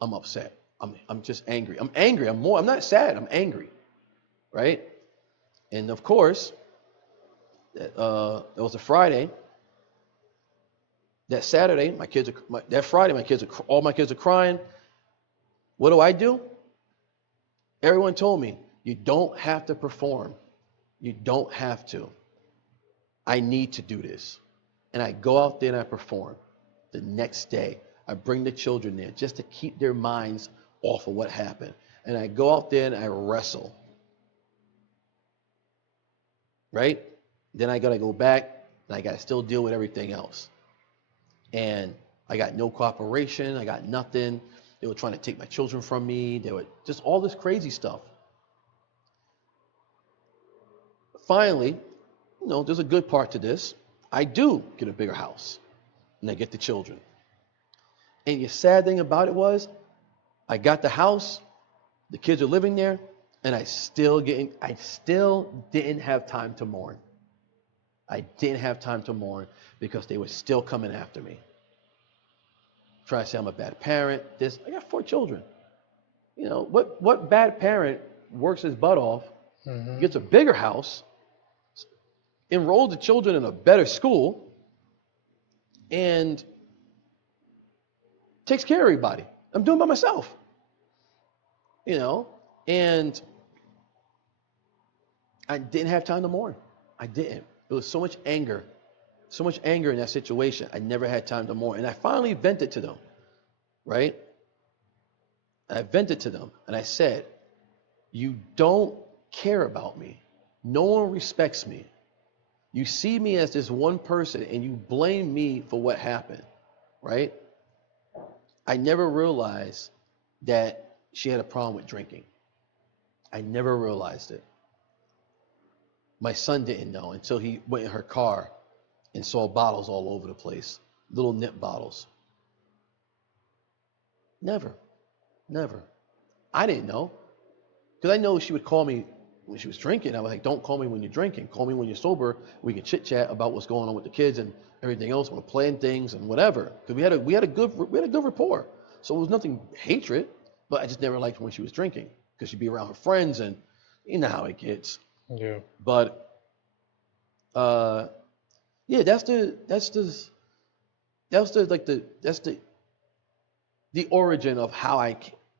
I'm upset. I'm just angry. I'm angry. I'm not sad. I'm angry, right? And of course, it was a Friday. That Saturday, all my kids are crying. What do? Everyone told me, you don't have to perform. You don't have to. I need to do this. And I go out there and I perform. The next day, I bring the children there just to keep their minds off of what happened. And I go out there and I wrestle. Right? Then I got to go back and I got to still deal with everything else. And I got no cooperation. I got nothing. They were trying to take my children from me. They were just all this crazy stuff. Finally, there's a good part to this. I do get a bigger house, and I get the children. And the sad thing about it was, I got the house, the kids are living there, and I still didn't have time to mourn. I didn't have time to mourn because they were still coming after me. Trying to say I'm a bad parent. I got 4 children. What bad parent works his butt off, gets a bigger house, enrolls the children in a better school, and takes care of everybody? I'm doing it by myself. And I didn't have time to mourn. I didn't. There was so much anger in that situation. I never had time to mourn. And I finally vented to them, right? I vented to them and I said, you don't care about me. No one respects me. You see me as this one person and you blame me for what happened, right? I never realized that she had a problem with drinking. I never realized it. My son didn't know until he went in her car and saw bottles all over the place, little nip bottles. Never. I didn't know, because I know she would call me when she was drinking. I was like, don't call me when you're drinking. Call me when you're sober. We can chit chat about what's going on with the kids and everything else. We're playing things and whatever. Because we had a good rapport. So it was nothing hatred, but I just never liked when she was drinking because she'd be around her friends and you know how it gets. Yeah. But yeah, that's the origin of how I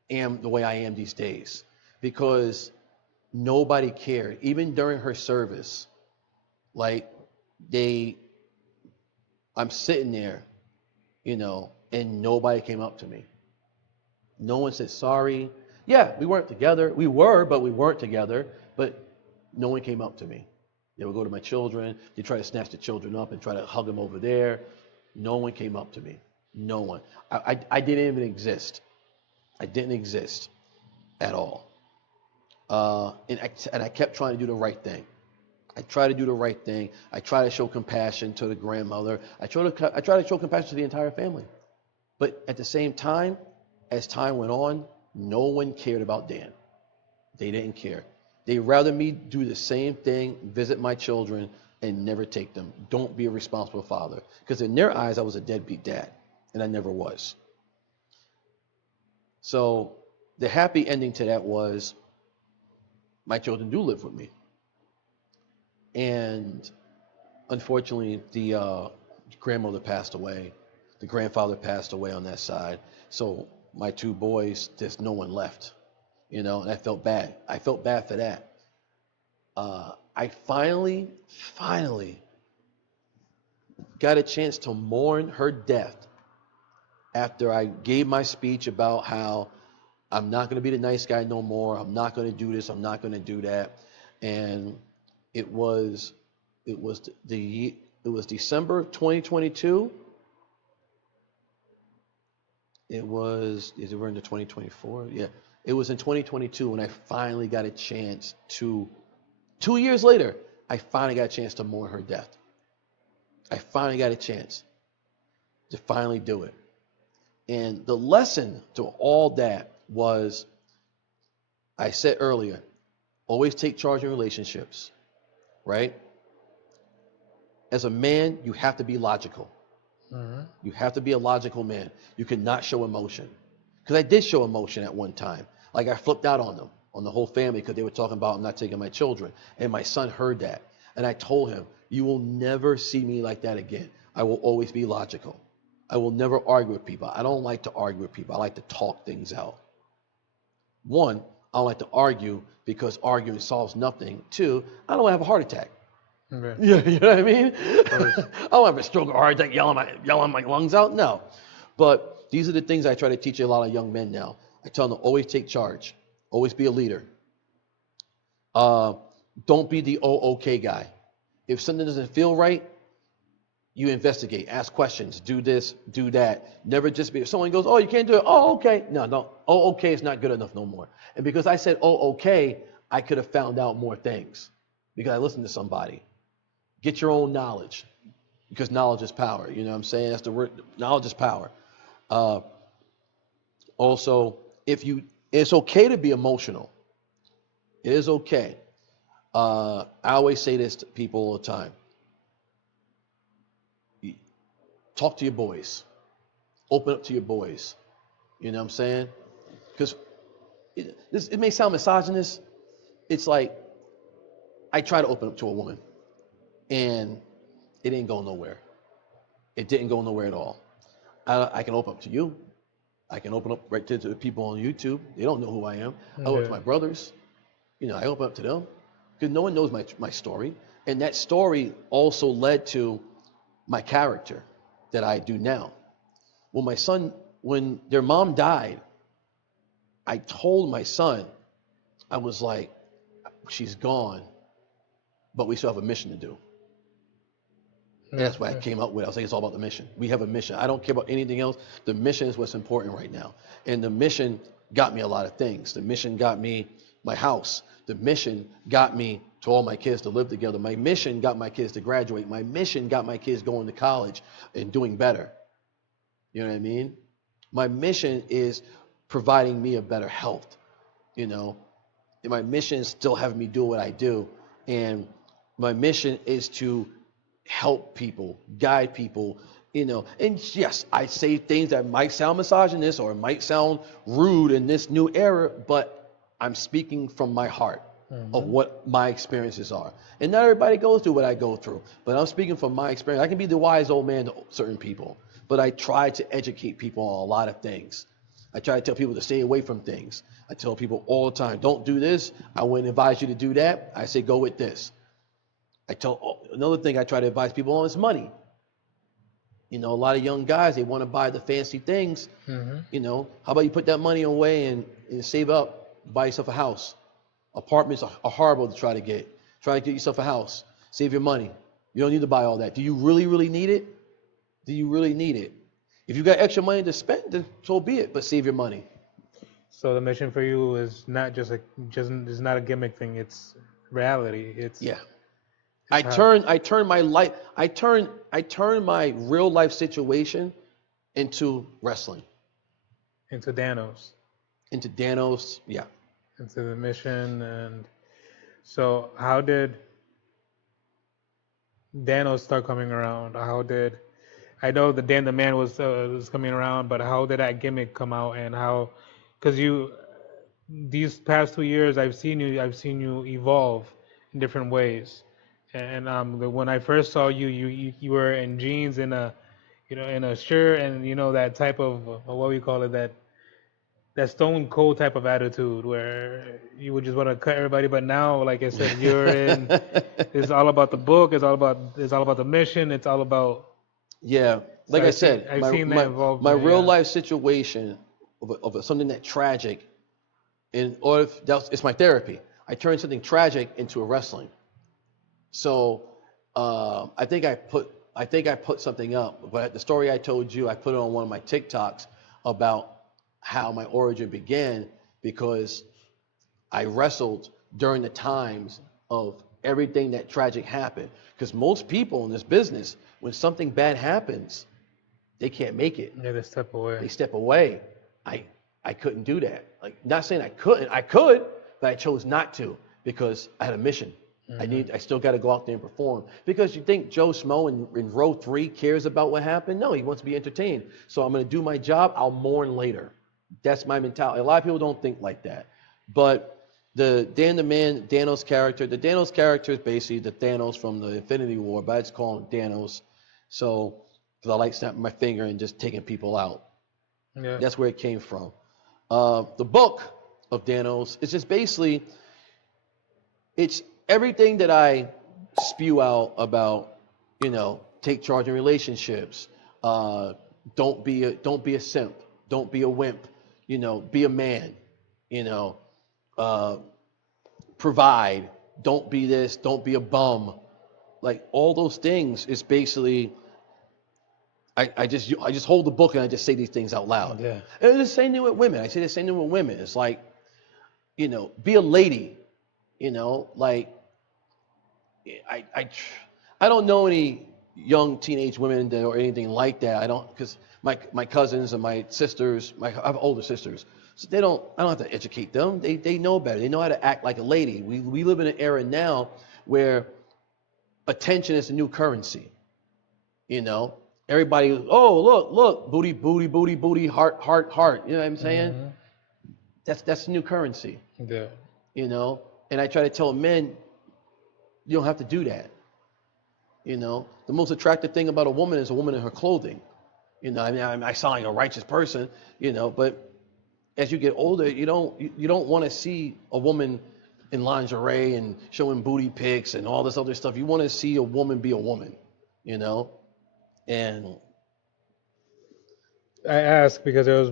am the way I am these days, because nobody cared. Even during her service, like I'm sitting there, and nobody came up to me. No one said sorry. Yeah, we weren't together. We were, but we weren't together. But no one came up to me. They would go to my children. They try to snatch the children up and try to hug them over there. No one came up to me. No one. I didn't even exist. I didn't exist at all. And I kept trying to do the right thing. I try to do the right thing. I try to show compassion to the grandmother. I try to show compassion to the entire family. But at the same time, as time went on, no one cared about Dan. They didn't care. They'd rather me do the same thing, visit my children, and never take them. Don't be a responsible father. Because in their eyes, I was a deadbeat dad, and I never was. So the happy ending to that was my children do live with me. And unfortunately, the grandmother passed away. The grandfather passed away on that side. So my two boys, there's no one left, and I felt bad. I felt bad for that. I finally got a chance to mourn her death after I gave my speech about how I'm not going to be the nice guy no more. I'm not going to do this. I'm not going to do that. And it was December 2022. We're into 2024? Yeah. It was in 2022 when I finally got a chance to, 2 years later, I finally got a chance to mourn her death. I finally got a chance to finally do it. And the lesson to all that was, I said earlier, always take charge in relationships, right? As a man, you have to be logical. Mm-hmm. You have to be a logical man. You cannot show emotion. Because I did show emotion at one time. Like I flipped out on them, on the whole family, because they were talking about I'm not taking my children. And my son heard that. And I told him, you will never see me like that again. I will always be logical. I will never argue with people. I don't like to argue with people. I like to talk things out. One, I don't like to argue because arguing solves nothing. Two, I don't want to have a heart attack. Okay. You know what I mean? I don't have a stroke or heart attack yelling my lungs out. No. But these are the things I try to teach a lot of young men now. I tell them to always take charge. Always be a leader. Don't be the okay guy. If something doesn't feel right, you investigate, ask questions, do this, do that. Never just be, if someone goes, oh, you can't do it. Oh, okay. No. Oh, okay is not good enough no more. And because I said, oh, okay, I could have found out more things because I listened to somebody. Get your own knowledge because knowledge is power. You know what I'm saying? That's the word. Knowledge is power. Also, it's okay to be emotional. It is okay. I always say this to people all the time. Talk to your boys. Open up to your boys. You know what I'm saying? Because it may sound misogynist. It's like I try to open up to a woman, and it ain't going nowhere. It didn't go nowhere at all. I can open up to you. I can open up right to the people on YouTube. They don't know who I am. I open up to my brothers. I open up to them because no one knows my story. And that story also led to my character that I do now. When their mom died, I told my son, I was like, she's gone, but we still have a mission to do. And that's why I came up with it. I was like, it's all about the mission. We have a mission. I don't care about anything else. The mission is what's important right now. And the mission got me a lot of things. The mission got me my house. The mission got me to all my kids to live together. My mission got my kids to graduate. My mission got my kids going to college and doing better. You know what I mean? My mission is providing me a better health, And my mission is still having me do what I do. And my mission is to help people, guide people, And yes, I say things that might sound misogynist or might sound rude in this new era, but I'm speaking from my heart of what my experiences are. And not everybody goes through what I go through, but I'm speaking from my experience. I can be the wise old man to certain people, but I try to educate people on a lot of things. I try to tell people to stay away from things. I tell people all the time, don't do this. I wouldn't advise you to do that. I say, go with this. Another thing I try to advise people on is money. You know, a lot of young guys, they want to buy the fancy things. You know, how about you put that money away and save up, buy yourself a house. Apartments are horrible to try to get. Try to get yourself a house. Save your money. You don't need to buy all that. Do you really, really need it? Do you really need it? If you got extra money to spend, then so be it, but save your money. So the mission for you is not just it's not a gimmick thing. It's reality. Yeah. I turn my real life situation into wrestling. Into Danos. Into Danos, yeah. Into the mission. And so how did Danos start coming around? I know the Dan DaMan was coming around, but how did that gimmick come out, and how? Because these past 2 years, I've seen you evolve in different ways, and when I first saw you, you were in jeans and in a shirt, and that type of what we call it, that stone cold type of attitude where you would just want to cut everybody. But now, like I said, you're in. It's all about the book. It's all about the mission. It's all about. Yeah, like I said, I've seen that involved. My real life situation of something that tragic, it's my therapy. I turned something tragic into a wrestling. So I think I put something up, but the story I told you, I put it on one of my TikToks about how my origin began, because I wrestled during the times of everything that tragic happened. Because most people in this business, when something bad happens, they can't make it. Yeah, they step away. They step away. I couldn't do that. Like, not saying I couldn't. I could, but I chose not to because I had a mission. I still got to go out there and perform. Because you think Joe Smo in row 3 cares about what happened? No, he wants to be entertained. So I'm going to do my job. I'll mourn later. That's my mentality. A lot of people don't think like that. But the Dan DaMan, Danos character, the Danos character is basically the Thanos from the Infinity War, but I just call him Danos. So, because I like snapping my finger and just taking people out. Yeah. That's where it came from. The book of Danos is just basically, it's everything that I spew out about, take charge in relationships. Don't be a simp. Don't be a wimp. Be a man. Provide. Don't be this. Don't be a bum. Like, all those things is basically, I just hold the book and I just say these things out loud. Yeah. And it's the same thing with women. I say the same thing with women. It's like, be a lady. Like, I don't know any young teenage women or anything like that. I don't, because my cousins and my sisters, I have older sisters, so I don't have to educate them. They know better. They know how to act like a lady. We live in an era now where attention is the new currency. Everybody, look, booty, booty, booty, booty, heart, heart, heart. You know what I'm saying? Mm-hmm. That's the new currency. Yeah. And I try to tell men, you don't have to do that. The most attractive thing about a woman is a woman in her clothing. I sound like a righteous person, but as you get older, you don't want to see a woman in lingerie and showing booty pics and all this other stuff. You want to see a woman be a woman, And I ask because there was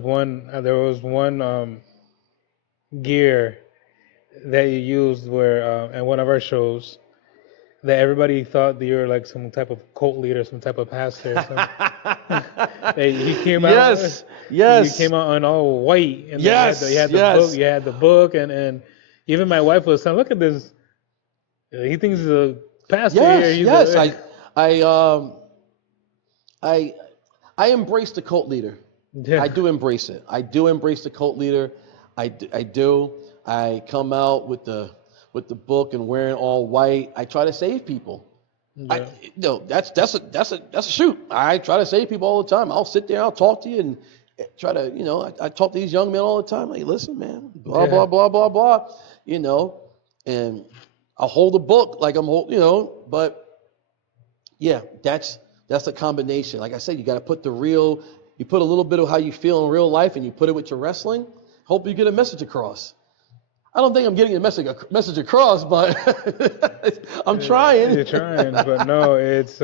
one gear that you used where in one of our shows that everybody thought that you were like some type of cult leader, some type of pastor. He came out. Yes. You came out in all white, and you had the book, and even my wife was saying, "Look at this. He thinks he's a pastor here." I embrace the cult leader. Yeah. I do embrace it. I do embrace the cult leader. I do. I come out with the book and wearing all white. I try to save people. Yeah. That's a shoot. I try to save people all the time. I'll sit there, I'll talk to you and try to, I talk to these young men all the time. Like, listen, man, blah, blah, blah, blah, blah, and I'll hold the book like I'm but yeah, that's a combination. Like I said, you got to put you put a little bit of how you feel in real life and you put it with your wrestling. Hope you get a message across. I don't think I'm getting a message across, but I'm trying. You're trying, but no, it's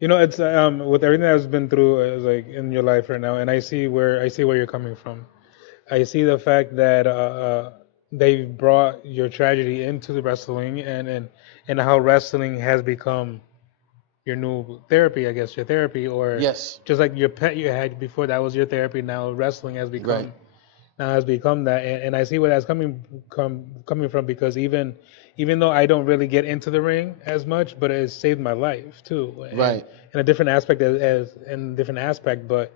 It's with everything that's been through like in your life right now, and I see where you're coming from. I see the fact that they brought your tragedy into the wrestling, and how wrestling has become your new therapy, I guess, your therapy, or Yes. just like your pet you had before, that was your therapy. Now wrestling Right. has become that, and I see where that's coming from, because even though I don't really get into the ring as much, but it saved my life too, and Right. in a different aspect, as in a different aspect, but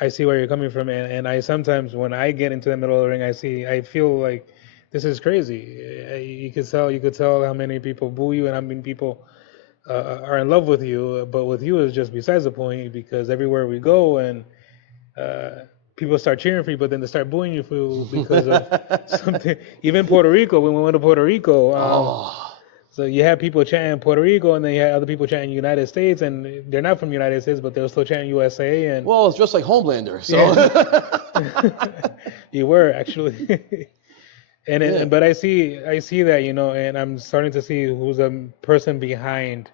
I see where you're coming from, and I sometimes when I get into the middle of the ring, I feel like this is crazy. You could tell how many people boo you and how many people are in love with you, but with you is just besides the point, because everywhere we go and uh, people start cheering for you, but then they start booing you because of something. Even Puerto Rico, when we went to Puerto Rico, Oh. so you have people chanting Puerto Rico, and then you have other people chanting United States, and they're not from United States, but they're still chanting USA, and Well, it's just like Homelander. So. yeah, you were actually. Yeah. But I see that, and I'm starting to see who's the person behind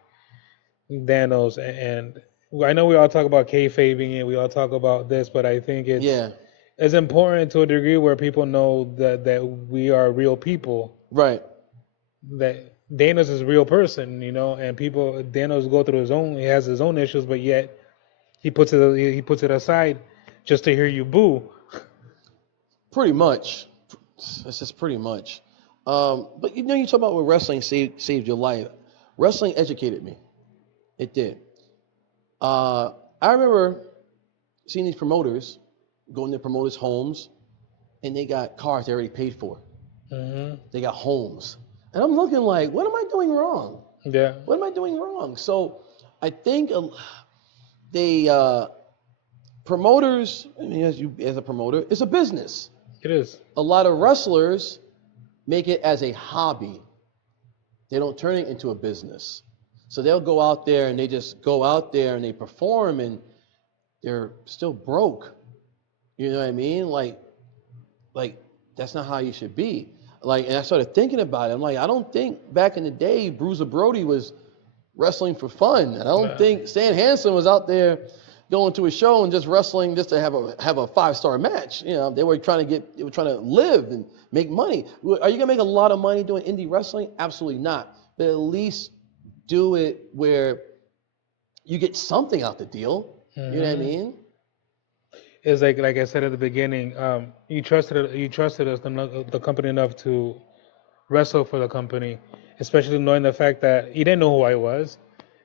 Thanos, and I know we all talk about kayfabing and we all talk about this, but I think Yeah. it's important to a degree where people know that we are real people, Right. that Thanos is a real person, and people Thanos go through he has his own issues, but yet he puts it aside just to hear you boo. Pretty much. That's just pretty much. But you talk about what wrestling saved your life. Wrestling educated me. It did. I remember seeing these promoters going to promoters' homes, and they got cars they already paid for. Hmm. They got homes, and I'm looking like, what am I doing wrong? Yeah, What am I doing wrong? So I think they promoters. I mean, as a promoter, it's a business. it is. A lot of wrestlers make it as a hobby. They don't turn it into a business. So they'll go out there and they just go out there and they perform and they're still broke. You know what I mean? Like that's not how you should be. Like, and I started thinking about it. I'm like, I don't think back in the day Bruiser Brody was wrestling for fun. I don't Nah. think Stan Hansen was out there going to a show and just wrestling just to have a 5-star match. They were trying to live and make money. Are you gonna make a lot of money doing indie wrestling? Absolutely not. But at least do it where you get something out the deal. You know what I Hmm. mean? It's like I said at the beginning, you trusted us, the company, enough to wrestle for the company, especially knowing the fact that you didn't know who I was.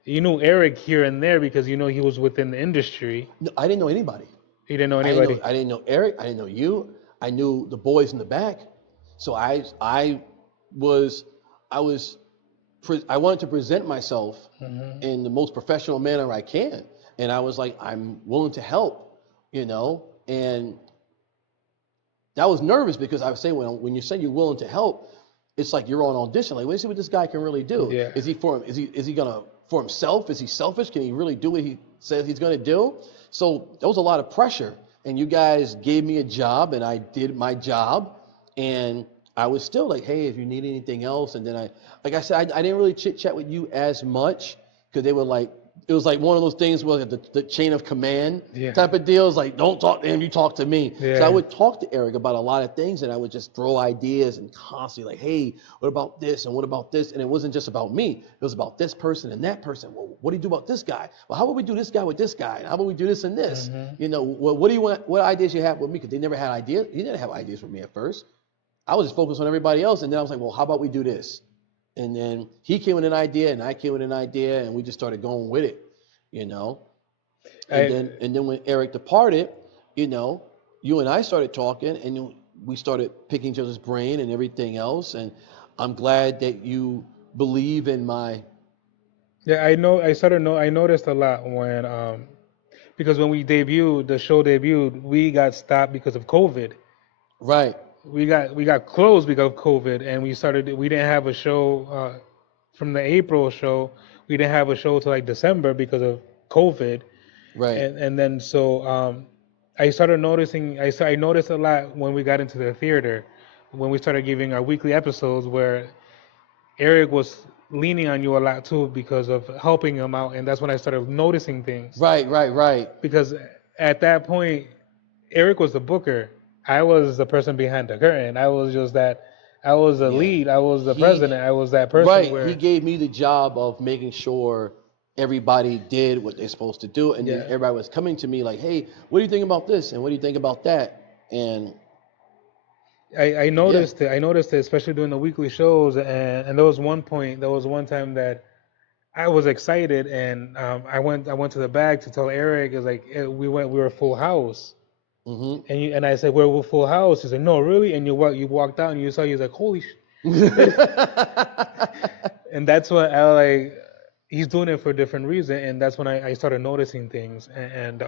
You knew Eric here and there because he was within the industry. No, I didn't know anybody. You didn't know I didn't know anybody. I didn't know Eric. I didn't know you. I knew the boys in the back. So was I was I wanted to present myself Hmm. in the most professional manner I can, and I was like, I'm willing to help, and I was nervous because I would say when you say you're willing to help, it's like you're on audition. Like, let's see what this guy can really do. Yeah. Is he gonna for himself? Is he selfish? Can he really do what he says he's gonna do? So there was a lot of pressure, and you guys gave me a job, and I did my job, and I was still like, hey, if you need anything else, and then like I said, I didn't really chit chat with you as much because they were like, it was like one of those things where the chain of command Yeah. type of deals. Like, don't talk to him, you talk to me. So I Yeah. would talk to Eric about a lot of things, and I would just throw ideas and constantly like, hey, what about this and what about this? And it wasn't just about me; it was about this person and that person. Well, what do you do about this guy? Well, how about we do this guy with this guy? How about we do this and this? Hmm. Well, what do you want? What ideas you have with me? Because they never had ideas. He didn't have ideas for me at first. I was just focused on everybody else, and then I was like, well, how about we do this? And then he came with an idea, and I came with an idea, and we just started going with it, you know. And I then when Eric departed, you know, you and I started talking, and we started picking each other's brain and everything else. And I'm glad that you believe in my Yeah, I know. I noticed a lot because when the show debuted, we got stopped because of COVID. right, We got closed because of COVID, and we didn't have a show from the April show. We didn't have a show till like December because of COVID, right, and then so I started noticing. I noticed a lot when we got into the theater, when we started giving our weekly episodes where Eric was leaning on you a lot too because of helping him out, and that's when I started noticing things. Right. Because at that point, Eric was the booker. I was the person behind the curtain. I was just that. I was the Yeah. lead. I was the He president. I was that person right. He where. gave me the job of making sure everybody did what they're supposed to do, and then Yeah. everybody was coming to me like, "Hey, what do you think about this? And what do you think about that?" And I yeah. noticed it. I noticed it, especially during the weekly shows. And there was one point. There was one time that I was excited, and I went to the back to tell Eric. It's like we were full house. Hmm. And I said, we're full house. He said, no, really? And you walked out and you saw, he was like, holy and that's what I like. He's doing it for a different reason, and that's when I started noticing things, and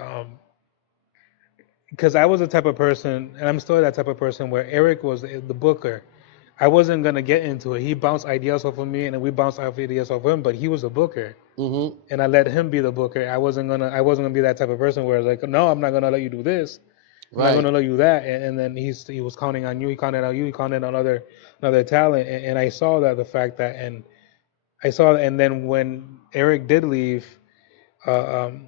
because I was the type of person, and I'm still that type of person where Eric was the booker. I wasn't gonna get into it. He bounced ideas off of me, and then we bounced off ideas off him. But he was the booker, Hmm. and I let him be the booker. I wasn't gonna be that type of person where it's like, no, I'm not gonna let you do this. I'm not Right. gonna let you that. And then he was counting on you. He counted on you. He counted on another talent. And I saw that the fact that and I saw and then when Eric did leave, uh, um,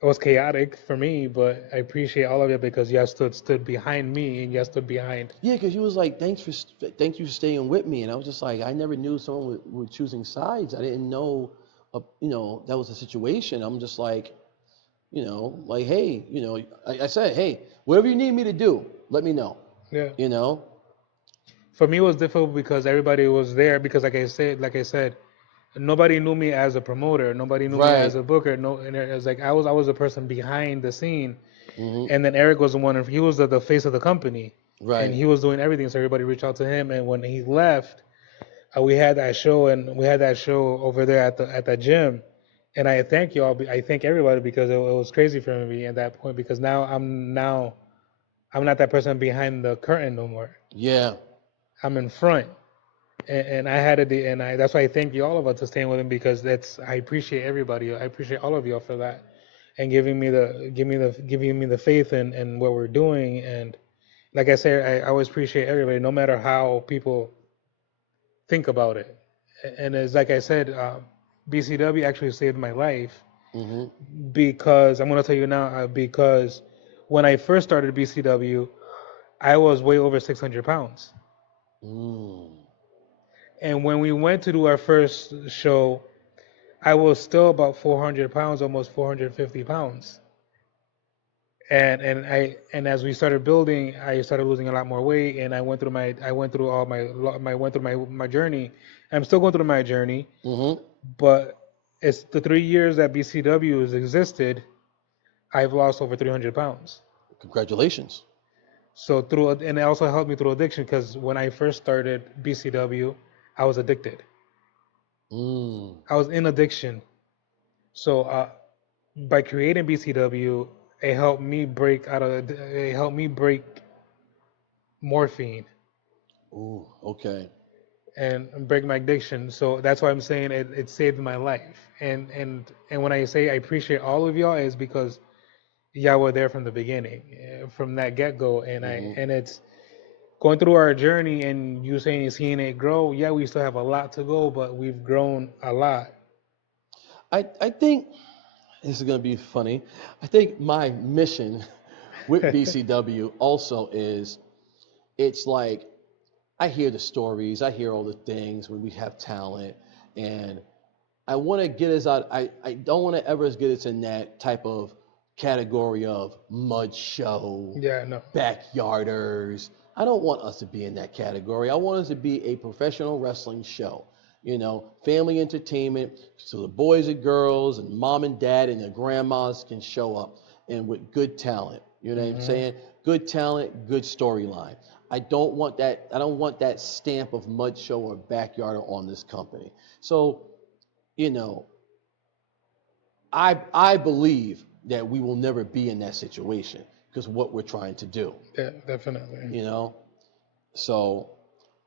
it was chaotic for me. But I appreciate all of it because you stood behind me and you stood behind. Yeah, because you was like, thank you for staying with me, and I was just like, I never knew someone would choosing sides. I didn't know, that was a situation. I'm just like, like, hey, I said, hey, whatever you need me to do, let me know, Yeah. you know. For me, it was difficult because everybody was there. Because like I said, nobody knew me as a promoter. Nobody knew me Right. as a booker. No, and it was like I was the person behind the scene. Hmm. And then Eric was the one. He was the face of the company, and Right. he was doing everything. So everybody reached out to him. And when he left, we had that show over there at the gym. And I thank you all. I thank everybody because it was crazy for me at that point. Because now I'm not that person behind the curtain no more. Yeah. I'm in front. And I had it, and that's why I thank you all of us for staying with him because I appreciate everybody. I appreciate all of y'all for that, and giving me the faith in what we're doing. And like I said, I always appreciate everybody, no matter how people think about it. And it's like I said, BCW actually saved my life Hmm. because I'm gonna tell you now because when I first started BCW, I was way over 600 pounds. Mm. And when we went to do our first show, I was still about 400 pounds, almost 450 pounds. And as we started building, I started losing a lot more weight, and I went through all my went through my journey. I'm still going through my journey, Hmm. but it's the 3 years that BCW has existed. I've lost over 300 pounds. Congratulations. So and it also helped me through addiction because when I first started BCW, I was addicted. Mm. I was in addiction. So by creating BCW, it helped me break morphine Ooh. Okay. and break my addiction. So that's why I'm saying it saved my life. And when I say I appreciate all of y'all is because y'all were there from the beginning, from that get go. Hmm. And it's going through our journey and you saying seeing it grow. Yeah, we still have a lot to go, but we've grown a lot. I think this is gonna be funny. I think my mission with BCW also is, it's like, I hear the stories, I hear all the things when we have talent, and I want to get us out. I don't want to ever get us in that type of category of mud show, Yeah, no. backyarders. I don't want us to be in that category. I want us to be a professional wrestling show. Family entertainment, so the boys and girls and mom and dad and their grandmas can show up and with good talent. You know what I'm Hmm. saying? Good talent, good storyline. I don't want that. I don't want that stamp of mud show or backyard on this company. So, you know, I believe that we will never be in that situation because what we're trying to do, Yeah, definitely. you know. So,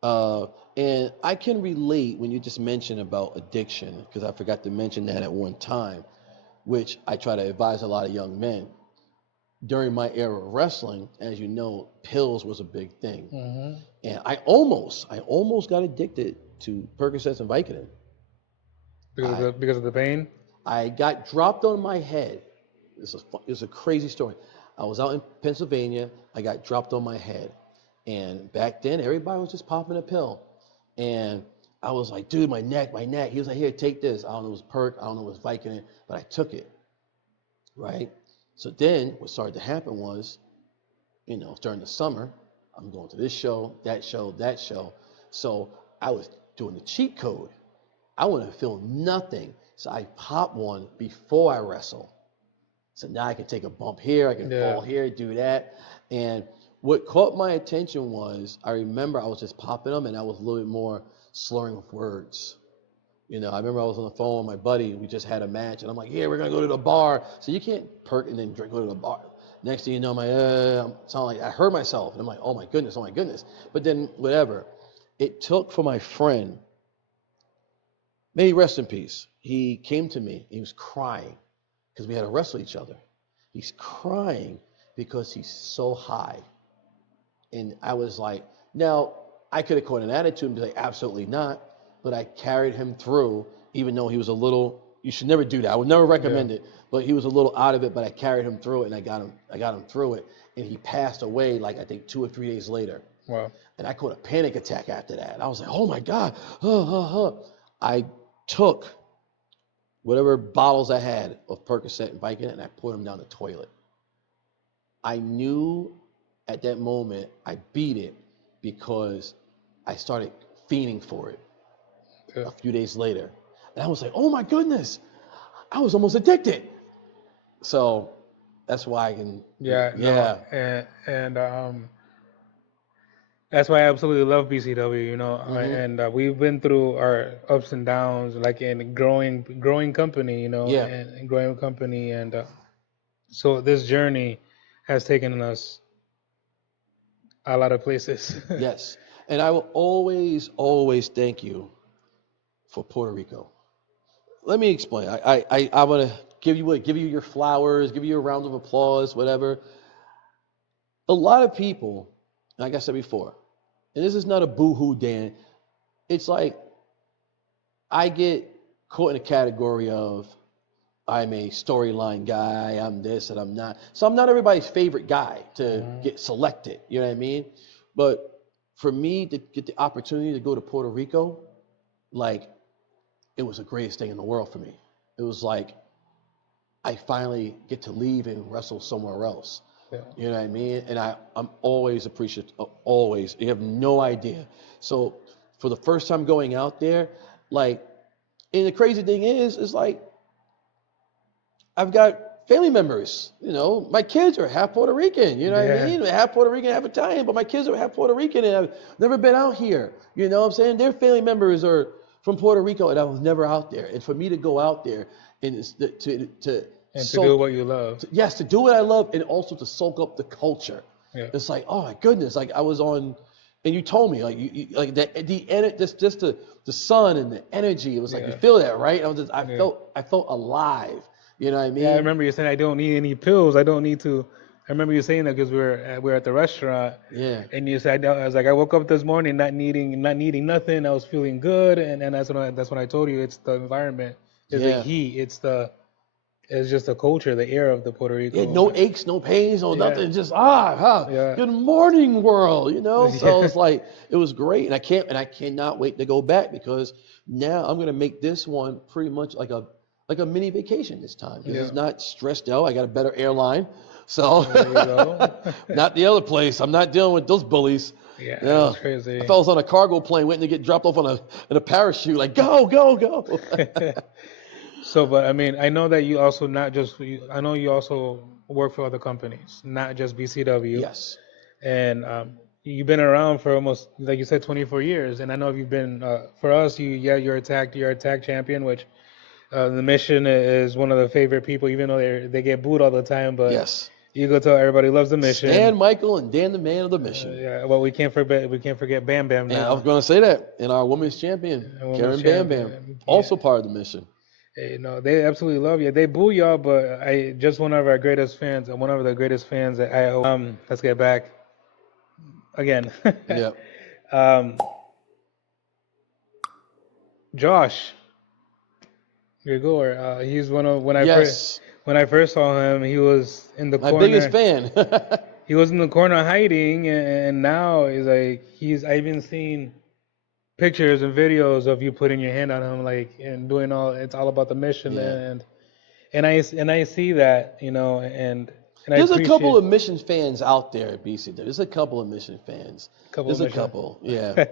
uh, and I can relate when you just mentioned about addiction because I forgot to mention that at one time, which I try to advise a lot of young men. During my era of wrestling, as you know, pills was a big thing, Hmm. and I almost got addicted to Percocets and Vicodin. Because of the pain. I got dropped on my head. This is a crazy story. I was out in Pennsylvania. I got dropped on my head. And back then, everybody was just popping a pill. And I was like, dude, my neck. He was like, here, take this. I don't know if it was Perk. I don't know if it was Vicodin, but I took it, right? So then what started to happen was, during the summer, I'm going to this show, that show, that show. So I was doing the cheat code. I want to feel nothing. So I pop one before I wrestle. So now I can take a bump here, I can fall here, do that. And what caught my attention was, I remember I was just popping them and I was a little bit more slurring with words. I remember I was on the phone with my buddy, we just had a match, and I'm like, yeah, we're going to go to the bar. So you can't perk and then go to the bar. Next thing you know, I heard myself, and I'm like, oh my goodness. But then, whatever. It took for my friend, may he rest in peace, he came to me, he was crying, because we had to wrestle each other. He's crying because he's so high. And I was like, now, I could have caught an attitude and be like, absolutely not. But I carried him through, even though he was a little, you should never do that. I would never recommend it. But he was a little out of it, but I carried him through it, and I got him through it. And he passed away, like, I think 2 or 3 days later. Wow. And I caught a panic attack after that. And I was like, oh my God. I took whatever bottles I had of Percocet and Vicodin, and I poured them down the toilet. I knew at that moment I beat it because I started fiending for it a few days later. And I was like, oh my goodness, I was almost addicted. So that's why I can. Yeah. No, and that's why I absolutely love BCW, and we've been through our ups and downs, like in growing company, and growing company, and so this journey has taken us a lot of places. Yes, and I will always thank you for Puerto Rico. Let me explain. I want to give you your flowers, give you a round of applause, whatever. A lot of people, like I said before, and this is not a boo-hoo, Dan. It's like I get caught in a category of I'm a storyline guy, I'm this and I'm not. So I'm not everybody's favorite guy to get selected, you know what I mean? But for me to get the opportunity to go to Puerto Rico, like, it was the greatest thing in the world for me. It was like I finally get to leave and wrestle somewhere else. Yeah. You know what I mean? And I'm always appreciative, always. You have no idea. So for the first time going out there, like, and the crazy thing is like, I've got family members, my kids are half Puerto Rican, you know what I mean? They're half Puerto Rican, half Italian, but my kids are half Puerto Rican and I've never been out here, you know what I'm saying? Their family members are from Puerto Rico and I was never out there. And for me to go out there and to do what you love. To do what I love and also to soak up the culture. Yeah. It's like, oh my goodness, like I was on, and you told me, like you like that just the sun and the energy. It was like, you feel that, right? I felt alive. You know what I mean? Yeah, I remember you saying I don't need any pills. I don't need to. I remember you saying that because we were at the restaurant. Yeah. And you said, I was like, I woke up this morning not needing nothing. I was feeling good, and that's when I told you it's the environment, it's the heat, it's just the culture, the air of the Puerto Rico. Yeah, no aches, no pains, no nothing. Just good morning world, So it's like, it was great, and I cannot wait to go back because now I'm gonna make this one pretty much like a mini vacation this time. Because it's not stressed out. I got a better airline, so there you go. not the other place. I'm not dealing with those bullies. Yeah, that's crazy. I fell on a cargo plane, waiting to get dropped off in a parachute. Like go. So, but I mean, I know that you also I know you also work for other companies, not just BCW. Yes. And you've been around for almost, like you said, 24 years. And I know you've been, for us, you're a tag champion, which the Mission is one of the favorite people, even though they get booed all the time. But yes. You go tell everybody loves the Mission. Stan Michael and Dan DaMan of the Mission. Well, we can't forget Bam Bam now. And I was going to say that. And our women's champion, Karen Bam Bam, also part of the Mission. They absolutely love you. They boo y'all, but just one of our greatest fans, and one of the greatest fans that I hope. Let's get back again. Yeah. Josh, Rigor. He's one of Yes, when I first saw him, he was in the my biggest corner. fan. He was in the corner hiding, and now he's like he's. I've been seeing pictures and videos of you putting your hand on him, like and doing all. It's all about the mission, Yeah. and I see that, and I There's a couple appreciate of Mission fans out there at BC. There's a couple of Mission fans. a couple of There's a mission. couple. Yeah.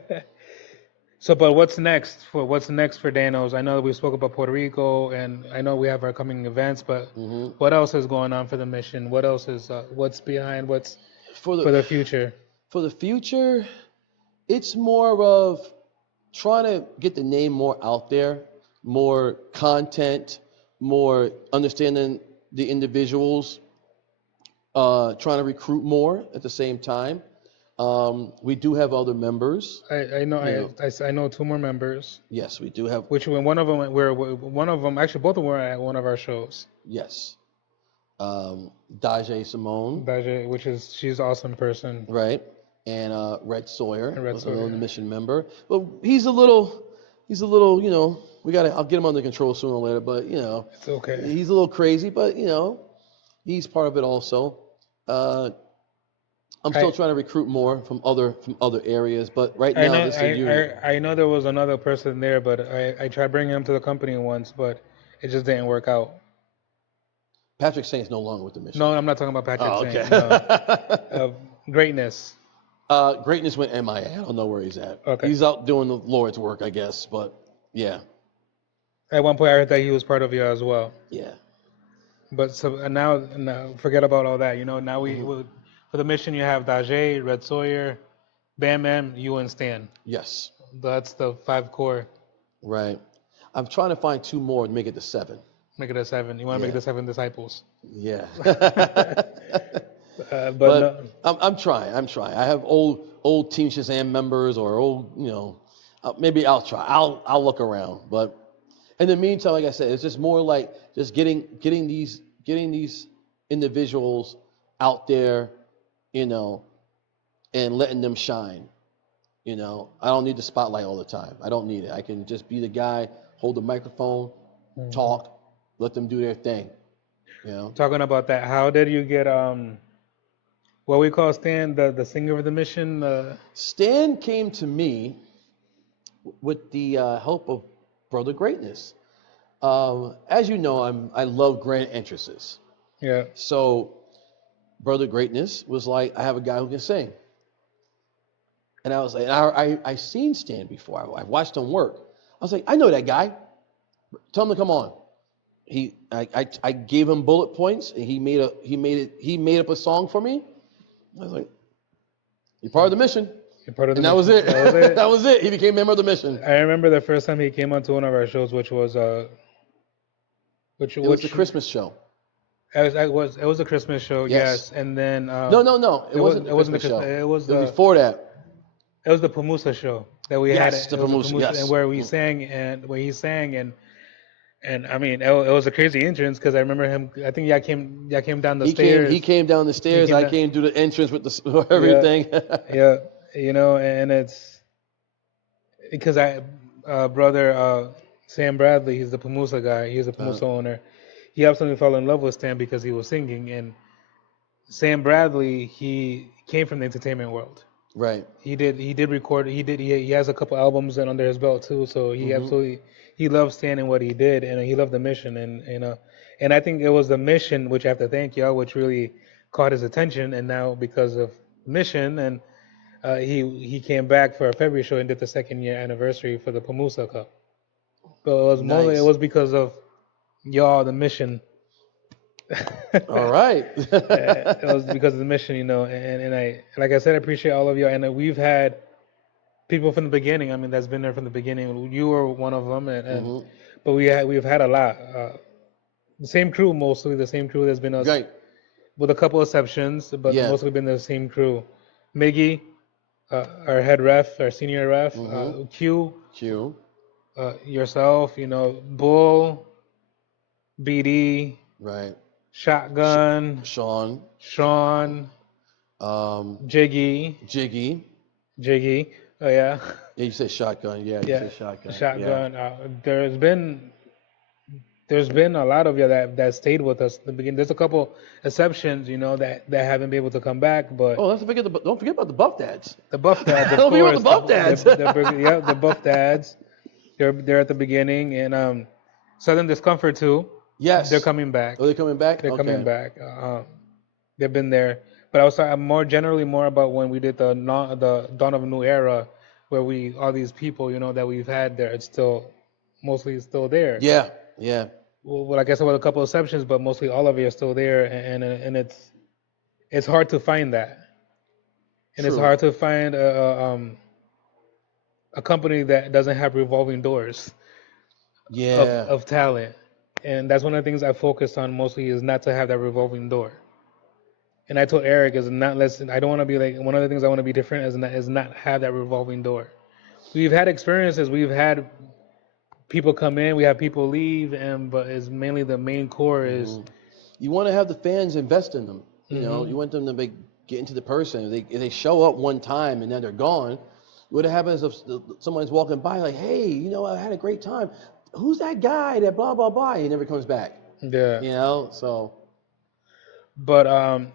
So, but what's next for Danos? I know that we spoke about Puerto Rico, and I know we have our coming events, but hmm what else is going on for the mission? What else is what's behind what's For for the the future? for the future, it's more of trying to get the name more out there, more content, more understanding the individuals, trying to recruit more at the same time. We do have other members. I know You know, I know two more members. yes, we do have. Which one of them were one of them actually both of them were at one of our shows. Yes, Daje Simone, Daja, which is she's an awesome person. right, and Red Sawyer And Red was Sawyer. another mission member. But he's a little, I'll get him under control sooner or later. But It's okay. he's a little crazy. But he's part of it also. I'm still trying to recruit more from other areas. But right I now, know this is a unit. I know there was another person there, but I tried bringing him to the company once, but it just didn't work out. Patrick Saint's no longer with the mission. No, I'm not talking about Patrick Oh, Saint. okay. No. Greatness. Greatness went MIA. I don't know where he's at. Okay. He's out doing the Lord's work, I guess. But yeah, At one point, I heard that he was part of you as well. yeah. But so and now forget about all that. Now for the mission you have Daje, Red Sawyer, Bam Bam, you and Stan. Yes. That's the 5 core. Right. I'm trying to find 2 more to make it to 7. Make it a 7. You want to make Yeah. the 7 disciples. Yeah. But but no, I'm trying. I have old Team Shazam members or old, maybe I'll try. I'll look around. But in the meantime, like I said, it's just more like just getting these individuals out there, and letting them shine. I don't need the spotlight all the time. I don't need it. I can just be the guy, hold the microphone, talk, let them do their thing. talking about that, how did you get what we call Stan, the singer of the mission? Stan came to me with the help of Brother Greatness. As you know, I love grand entrances. Yeah. So Brother Greatness was like, I have a guy who can sing. And I was like, I seen Stan before. I watched him work. I was like, I know that guy. Tell him to come on. I gave him bullet points, and he made up a song for me. I was like, you're part of the mission. You're part of the And that was mission. it. That was it. That was it. He became a member of the mission. I remember the first time he came onto one of our shows, which was It was the Christmas show. It was a Christmas show, Yes. yes, and then No. It wasn't the Christmas show. It was before that. It was the Pamusa show that we had. Yes, the It was Pamusa, yes. and where we sang and where he sang and I mean it was a crazy entrance because I remember him. I think y'all came down the stairs. He came down the stairs. came I down- came through the entrance with everything. Yeah, and it's because brother Sam Bradley, he's the Pamusa guy. He's the Pamusa owner. He absolutely fell in love with Stan because he was singing. And Sam Bradley, he came from the entertainment world. Right. He did record. He has a couple albums and under his belt too. So he absolutely he loved Stan and what he did, and he loved the mission. And I think it was the mission, which I have to thank y'all, which really caught his attention. And now because of mission, and he came back for a February show and did the 2nd year anniversary for the Pamusa Cup. So it was because of y'all, the mission. All right. It was because of the mission, and I, like I said, I appreciate all of you. And we've had people from the beginning. I mean, that's been there from the beginning. You were one of them, but we've had a lot. The same crew, mostly the same crew that's been us, Right. with a couple exceptions, but Yeah. mostly been the same crew. Miggy, our head ref, our senior ref, Q, yourself, Bull, BD, Right. Shotgun, Sean. Sean, Jiggy. Oh yeah. Yeah, you said shotgun. Yeah, you said shotgun. Shotgun. There's been there's been a lot of you that stayed with us in the beginning. There's a couple exceptions, that haven't been able to come back, but Oh, don't forget about the Buff Dads. the Buff Dads, of Don't forget about course, the Buff Dads. the Buff Dads, they're at the beginning, and Southern Discomfort too. They're Yes. coming back. Oh, they're coming back? They're coming Okay. back. They've been there, but I was talking more generally more about when we did the Dawn of a New Era, where all these people, that we've had there, it's still mostly still there. Yeah, yeah. Well, I guess there were a couple of exceptions, but mostly all of you are still there, and it's hard to find that, and it's True. hard to find a company that doesn't have revolving doors Yeah. of talent, and that's one of the things I focused on mostly is not to have that revolving door. And I told Eric is not listen. I don't want to be like one of the things I want to be different is not have that revolving door. We've had experiences. We've had people come in. We have people leave, but it's mainly the main core is. You want to have the fans invest in them. You want them to get into the person. If they show up one time and then they're gone, what happens if someone's walking by like, hey, I had a great time. Who's that guy that blah, blah, blah? He never comes back. Yeah. So. But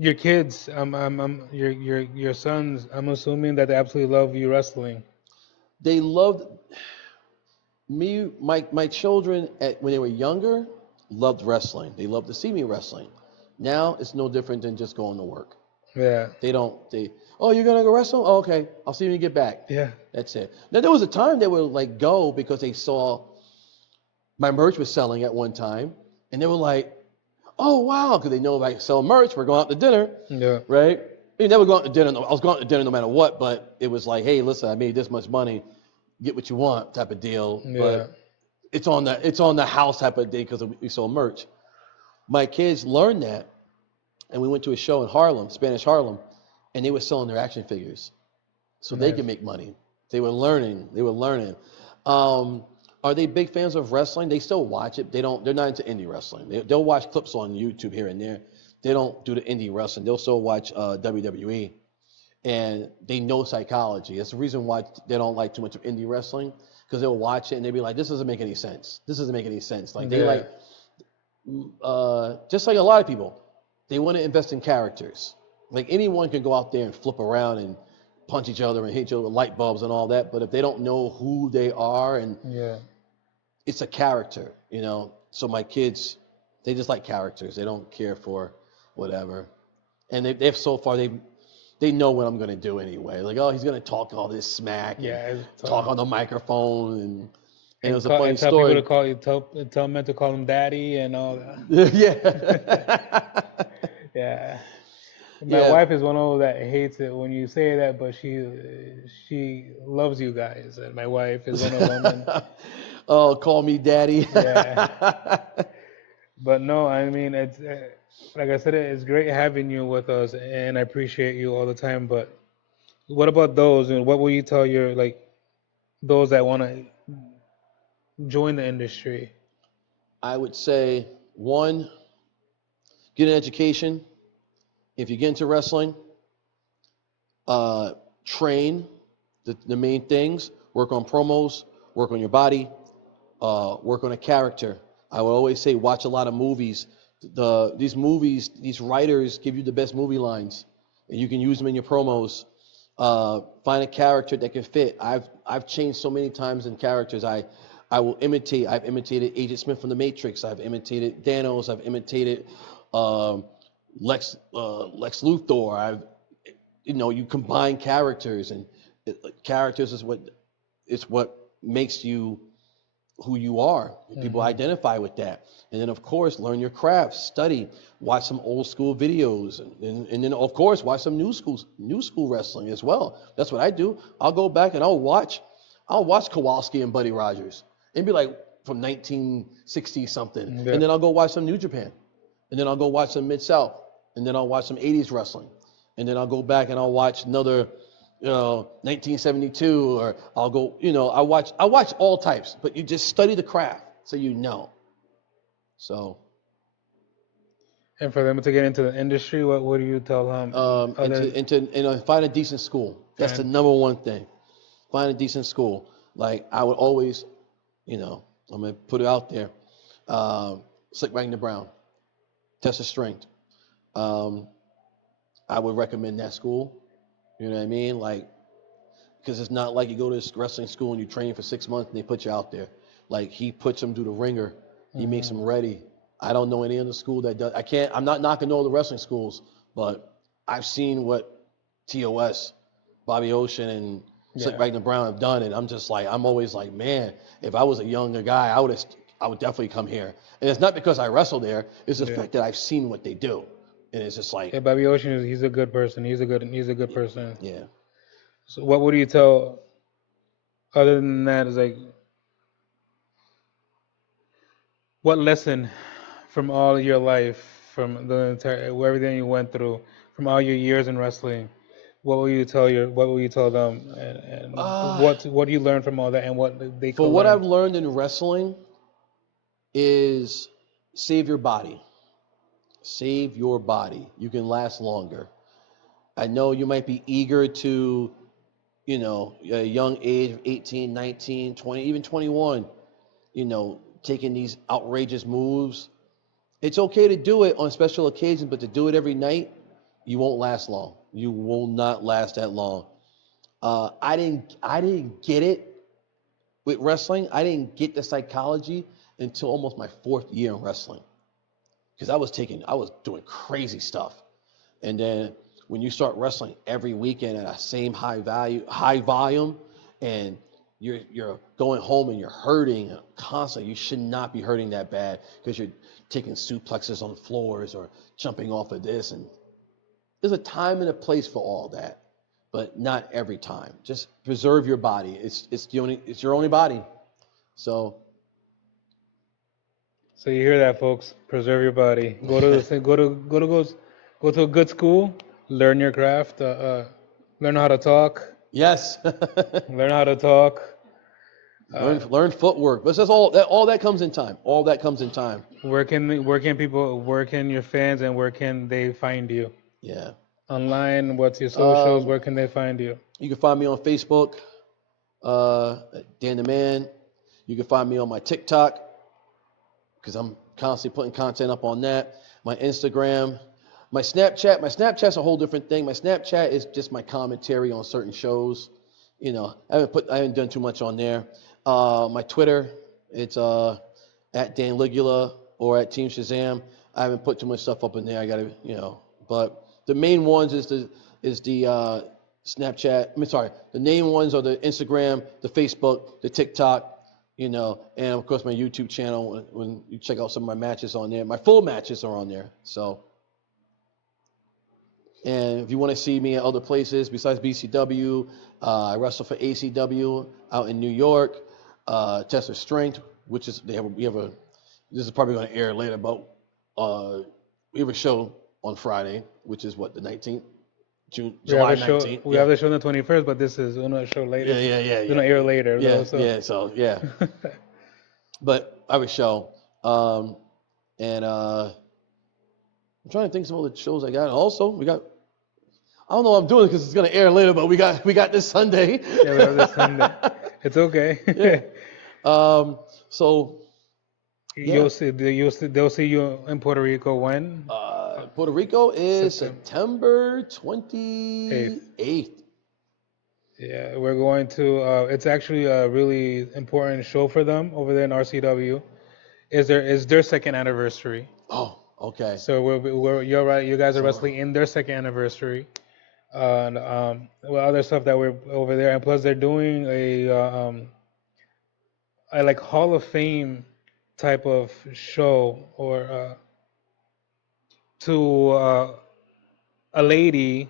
your kids, your sons, I'm assuming that they absolutely love you wrestling. They loved me. My children when they were younger loved wrestling. They loved to see me wrestling. Now it's no different than just going to work. Yeah. Oh, you're gonna go wrestle? Oh, okay. I'll see you when you get back. Yeah. That's it. Now there was a time they would go because they saw my merch was selling at one time, and they were like, oh wow, because they know if I sell merch, we're going out to dinner. Yeah. Right? You never go out to dinner. I was going out to dinner no matter what, but it was like, hey, listen, I made this much money, get what you want type of deal. Yeah. But it's on the house type of day because we sold merch. My kids learned that, and we went to a show in Harlem, Spanish Harlem, and they were selling their action figures, so they could make money. They were learning. Are they big fans of wrestling? They still watch it. They're not into indie wrestling. They'll watch clips on YouTube here and there. They don't do the indie wrestling. They'll still watch WWE, and they know psychology. That's the reason why they don't like too much of indie wrestling, because they'll watch it and they'll be like, "This doesn't make any sense. This doesn't make any sense." Like they like, just like a lot of people, they want to invest in characters. Like anyone can go out there and flip around and punch each other and hit each other with light bulbs and all that, but if they don't know who they are and it's a character, So my kids, they just like characters. They don't care for whatever, and they've so far they know what I'm going to do anyway. Like, oh, he's going to talk all this smack, and talk on the microphone, and it was a funny tell story. People tell men to call him daddy and all that. Yeah. My wife is one of those that hates it when you say that, but she loves you guys, and my wife is one of them. Oh, call me daddy. Yeah. But no, I mean, it's like I said, it's great having you with us, and I appreciate you all the time. But what about those? And what will you tell those that want to join the industry? I would say, one, get an education. If you get into wrestling, train the main things. Work on promos. Work on your body. Work on a character. I would always say watch a lot of movies. These movies, these writers give you the best movie lines, and you can use them in your promos. Find a character that can fit. I've changed so many times in characters. I will imitate. I've imitated Agent Smith from The Matrix. I've imitated Thanos. I've imitated Lex Luthor. You combine characters, and characters is what makes you who you are. People identify with that. And then, of course, learn your craft, study, watch some old school videos, and then, of course, watch some new school wrestling as well. That's what I do. I'll go back and I'll watch Kowalski and Buddy Rogers and be like from 1960 something. Yeah. And then I'll go watch some New Japan. And then I'll go watch some Mid-South. And then I'll watch some 80s wrestling. And then I'll go back and I'll watch another 1972, or I'll go, I watch all types, but you just study the craft so you know. So. And for them to get into the industry, what do you tell them? Find a decent school. That's the number one thing. Find a decent school. Like I would always, I'm gonna put it out there. Slick Wagner Brown, test of strength. Um, I would recommend that school. You know what I mean? Like, because it's not like you go to this wrestling school and you train for 6 months and they put you out there. Like, he puts them through the ringer. He makes them ready. I don't know any other school that does. I'm not knocking all the wrestling schools, but I've seen what TOS, Bobby Ocean, and Slick Wagner Brown have done, and I'm always like, man, if I was a younger guy, I would definitely come here. And it's not because I wrestle there; it's the fact that I've seen what they do, and it's just like, Yeah, Bobby Ocean, he's a good person. He's a good person. yeah. So what would you tell? Other than that, is like, what lesson from all your life, from the entire everything you went through, from all your years in wrestling, what will you tell them, and what do you learn from all that, and what they For could what learn? I've learned in wrestling is save your body. Save your body. You can last longer. I know you might be eager to, a young age of 18, 19, 20, even 21, taking these outrageous moves. It's okay to do it on special occasions, but to do it every night, you won't last long. You will not last that long. I didn't get it with wrestling. I didn't get the psychology until almost my 4th year in wrestling, because I was doing crazy stuff. And then when you start wrestling every weekend at a same high volume, and you're going home and you're hurting constantly, you should not be hurting that bad because you're taking suplexes on floors or jumping off of this. And there's a time and a place for all that, but not every time. Just preserve your body. It's your only body. So So you hear that, folks? Preserve your body. Go to a good school. Learn your craft. Learn how to talk. yes, Learn how to talk. learn footwork. But that's all that comes in time. All that comes in time. Where can your fans, and where can they find you? Yeah. Online, what's your socials? Um, Where can they find you? you can find me on Facebook, Dan DaMan. You can find me on my TikTok, because I'm constantly putting content up on that. My Instagram, my Snapchat. My Snapchat's a whole different thing. My Snapchat is just my commentary on certain shows. I haven't done too much on there. My Twitter, it's at Dan Ligula or at Team Shazam. I haven't put too much stuff up in there. I gotta, but the main ones is the Snapchat. The main ones are the Instagram, the Facebook, the TikTok, and of course my YouTube channel. When you check out some of my matches on there, my full matches are on there. So, and if you want to see me at other places besides BCW, I wrestle for ACW out in New York. Test of Strength, which is we have a. This is probably going to air later, but we have a show on Friday, which is the 19th, July 19th. We have a show on the 21st, but this is on a show later. Yeah. It's gonna air later. Yeah, though, so. yeah. So yeah, but I have a show, and I'm trying to think of some of the shows I got. Also, we got. I don't know what I'm doing because it's gonna air later, but we got this Sunday. Yeah, we have this Sunday. It's okay. Yeah. So. Yeah. They'll see you in Puerto Rico when? Puerto Rico is September 28th. Yeah, we're going to. It's actually a really important show for them over there in RCW. Is their second anniversary? Oh, okay. So you're right. You guys are wrestling in their second anniversary, and other stuff that we're over there, and plus they're doing a like Hall of Fame type of show, or to a lady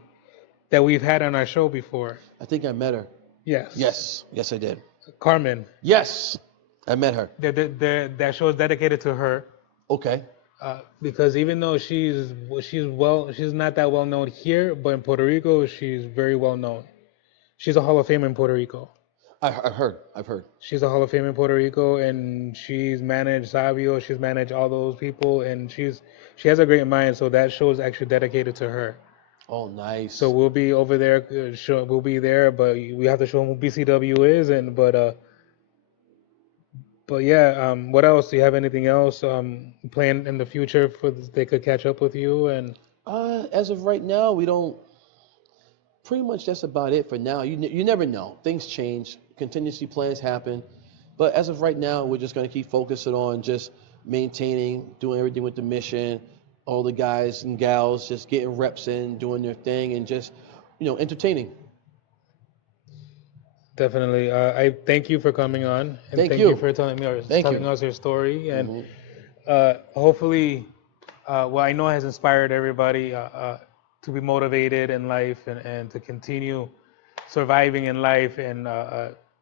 that we've had on our show before. I think I met her. Yes, I did. Carmen. Yes, I met her. That show is dedicated to her. Okay. Because even though she's not that well known here, but in Puerto Rico she's very well known. She's a Hall of Fame in Puerto Rico. I've heard. She's a Hall of Fame in Puerto Rico, and she's managed Savio. She's managed all those people, and she has a great mind. So that show is actually dedicated to her. Oh, nice. So we'll be over there. We'll be there, but we have to show them who BCW is, but But yeah, what else? Do you have anything else planned in the future for they could catch up with you? And As of right now, we don't. Pretty much that's about it for now. You never know. Things change. Contingency plans happen. But as of right now, we're just going to keep focusing on just maintaining, doing everything with the mission. All the guys and gals just getting reps in, doing their thing, and just, entertaining. definitely, I thank you for coming on, and Thank thank you you. for Thank telling you. us your story. And Hmm. hopefully, what I know has inspired everybody to be motivated in life and to continue surviving in life and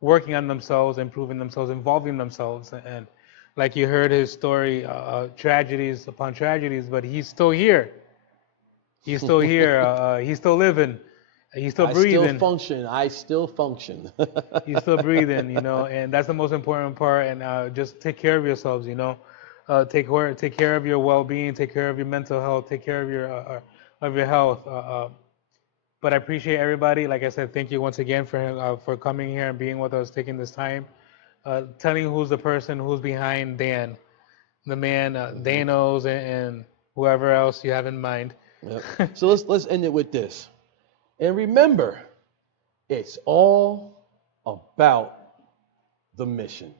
working on themselves, improving themselves, involving themselves. And like you heard his story, tragedies upon tragedies, but he's still here. He's still here. He's still living. He's still I still breathing. function. I still function. He's still breathing, and that's the most important part. And just take care of yourselves, take care of your well-being, take care of your mental health, take care of your health. But I appreciate everybody. Like I said, thank you once again for coming here and being with us, taking this time, telling who's the person who's behind Dan, the man, Mhm. Danos, and whoever else you have in mind. Yep. So let's end it with this. And remember, it's all about the mission.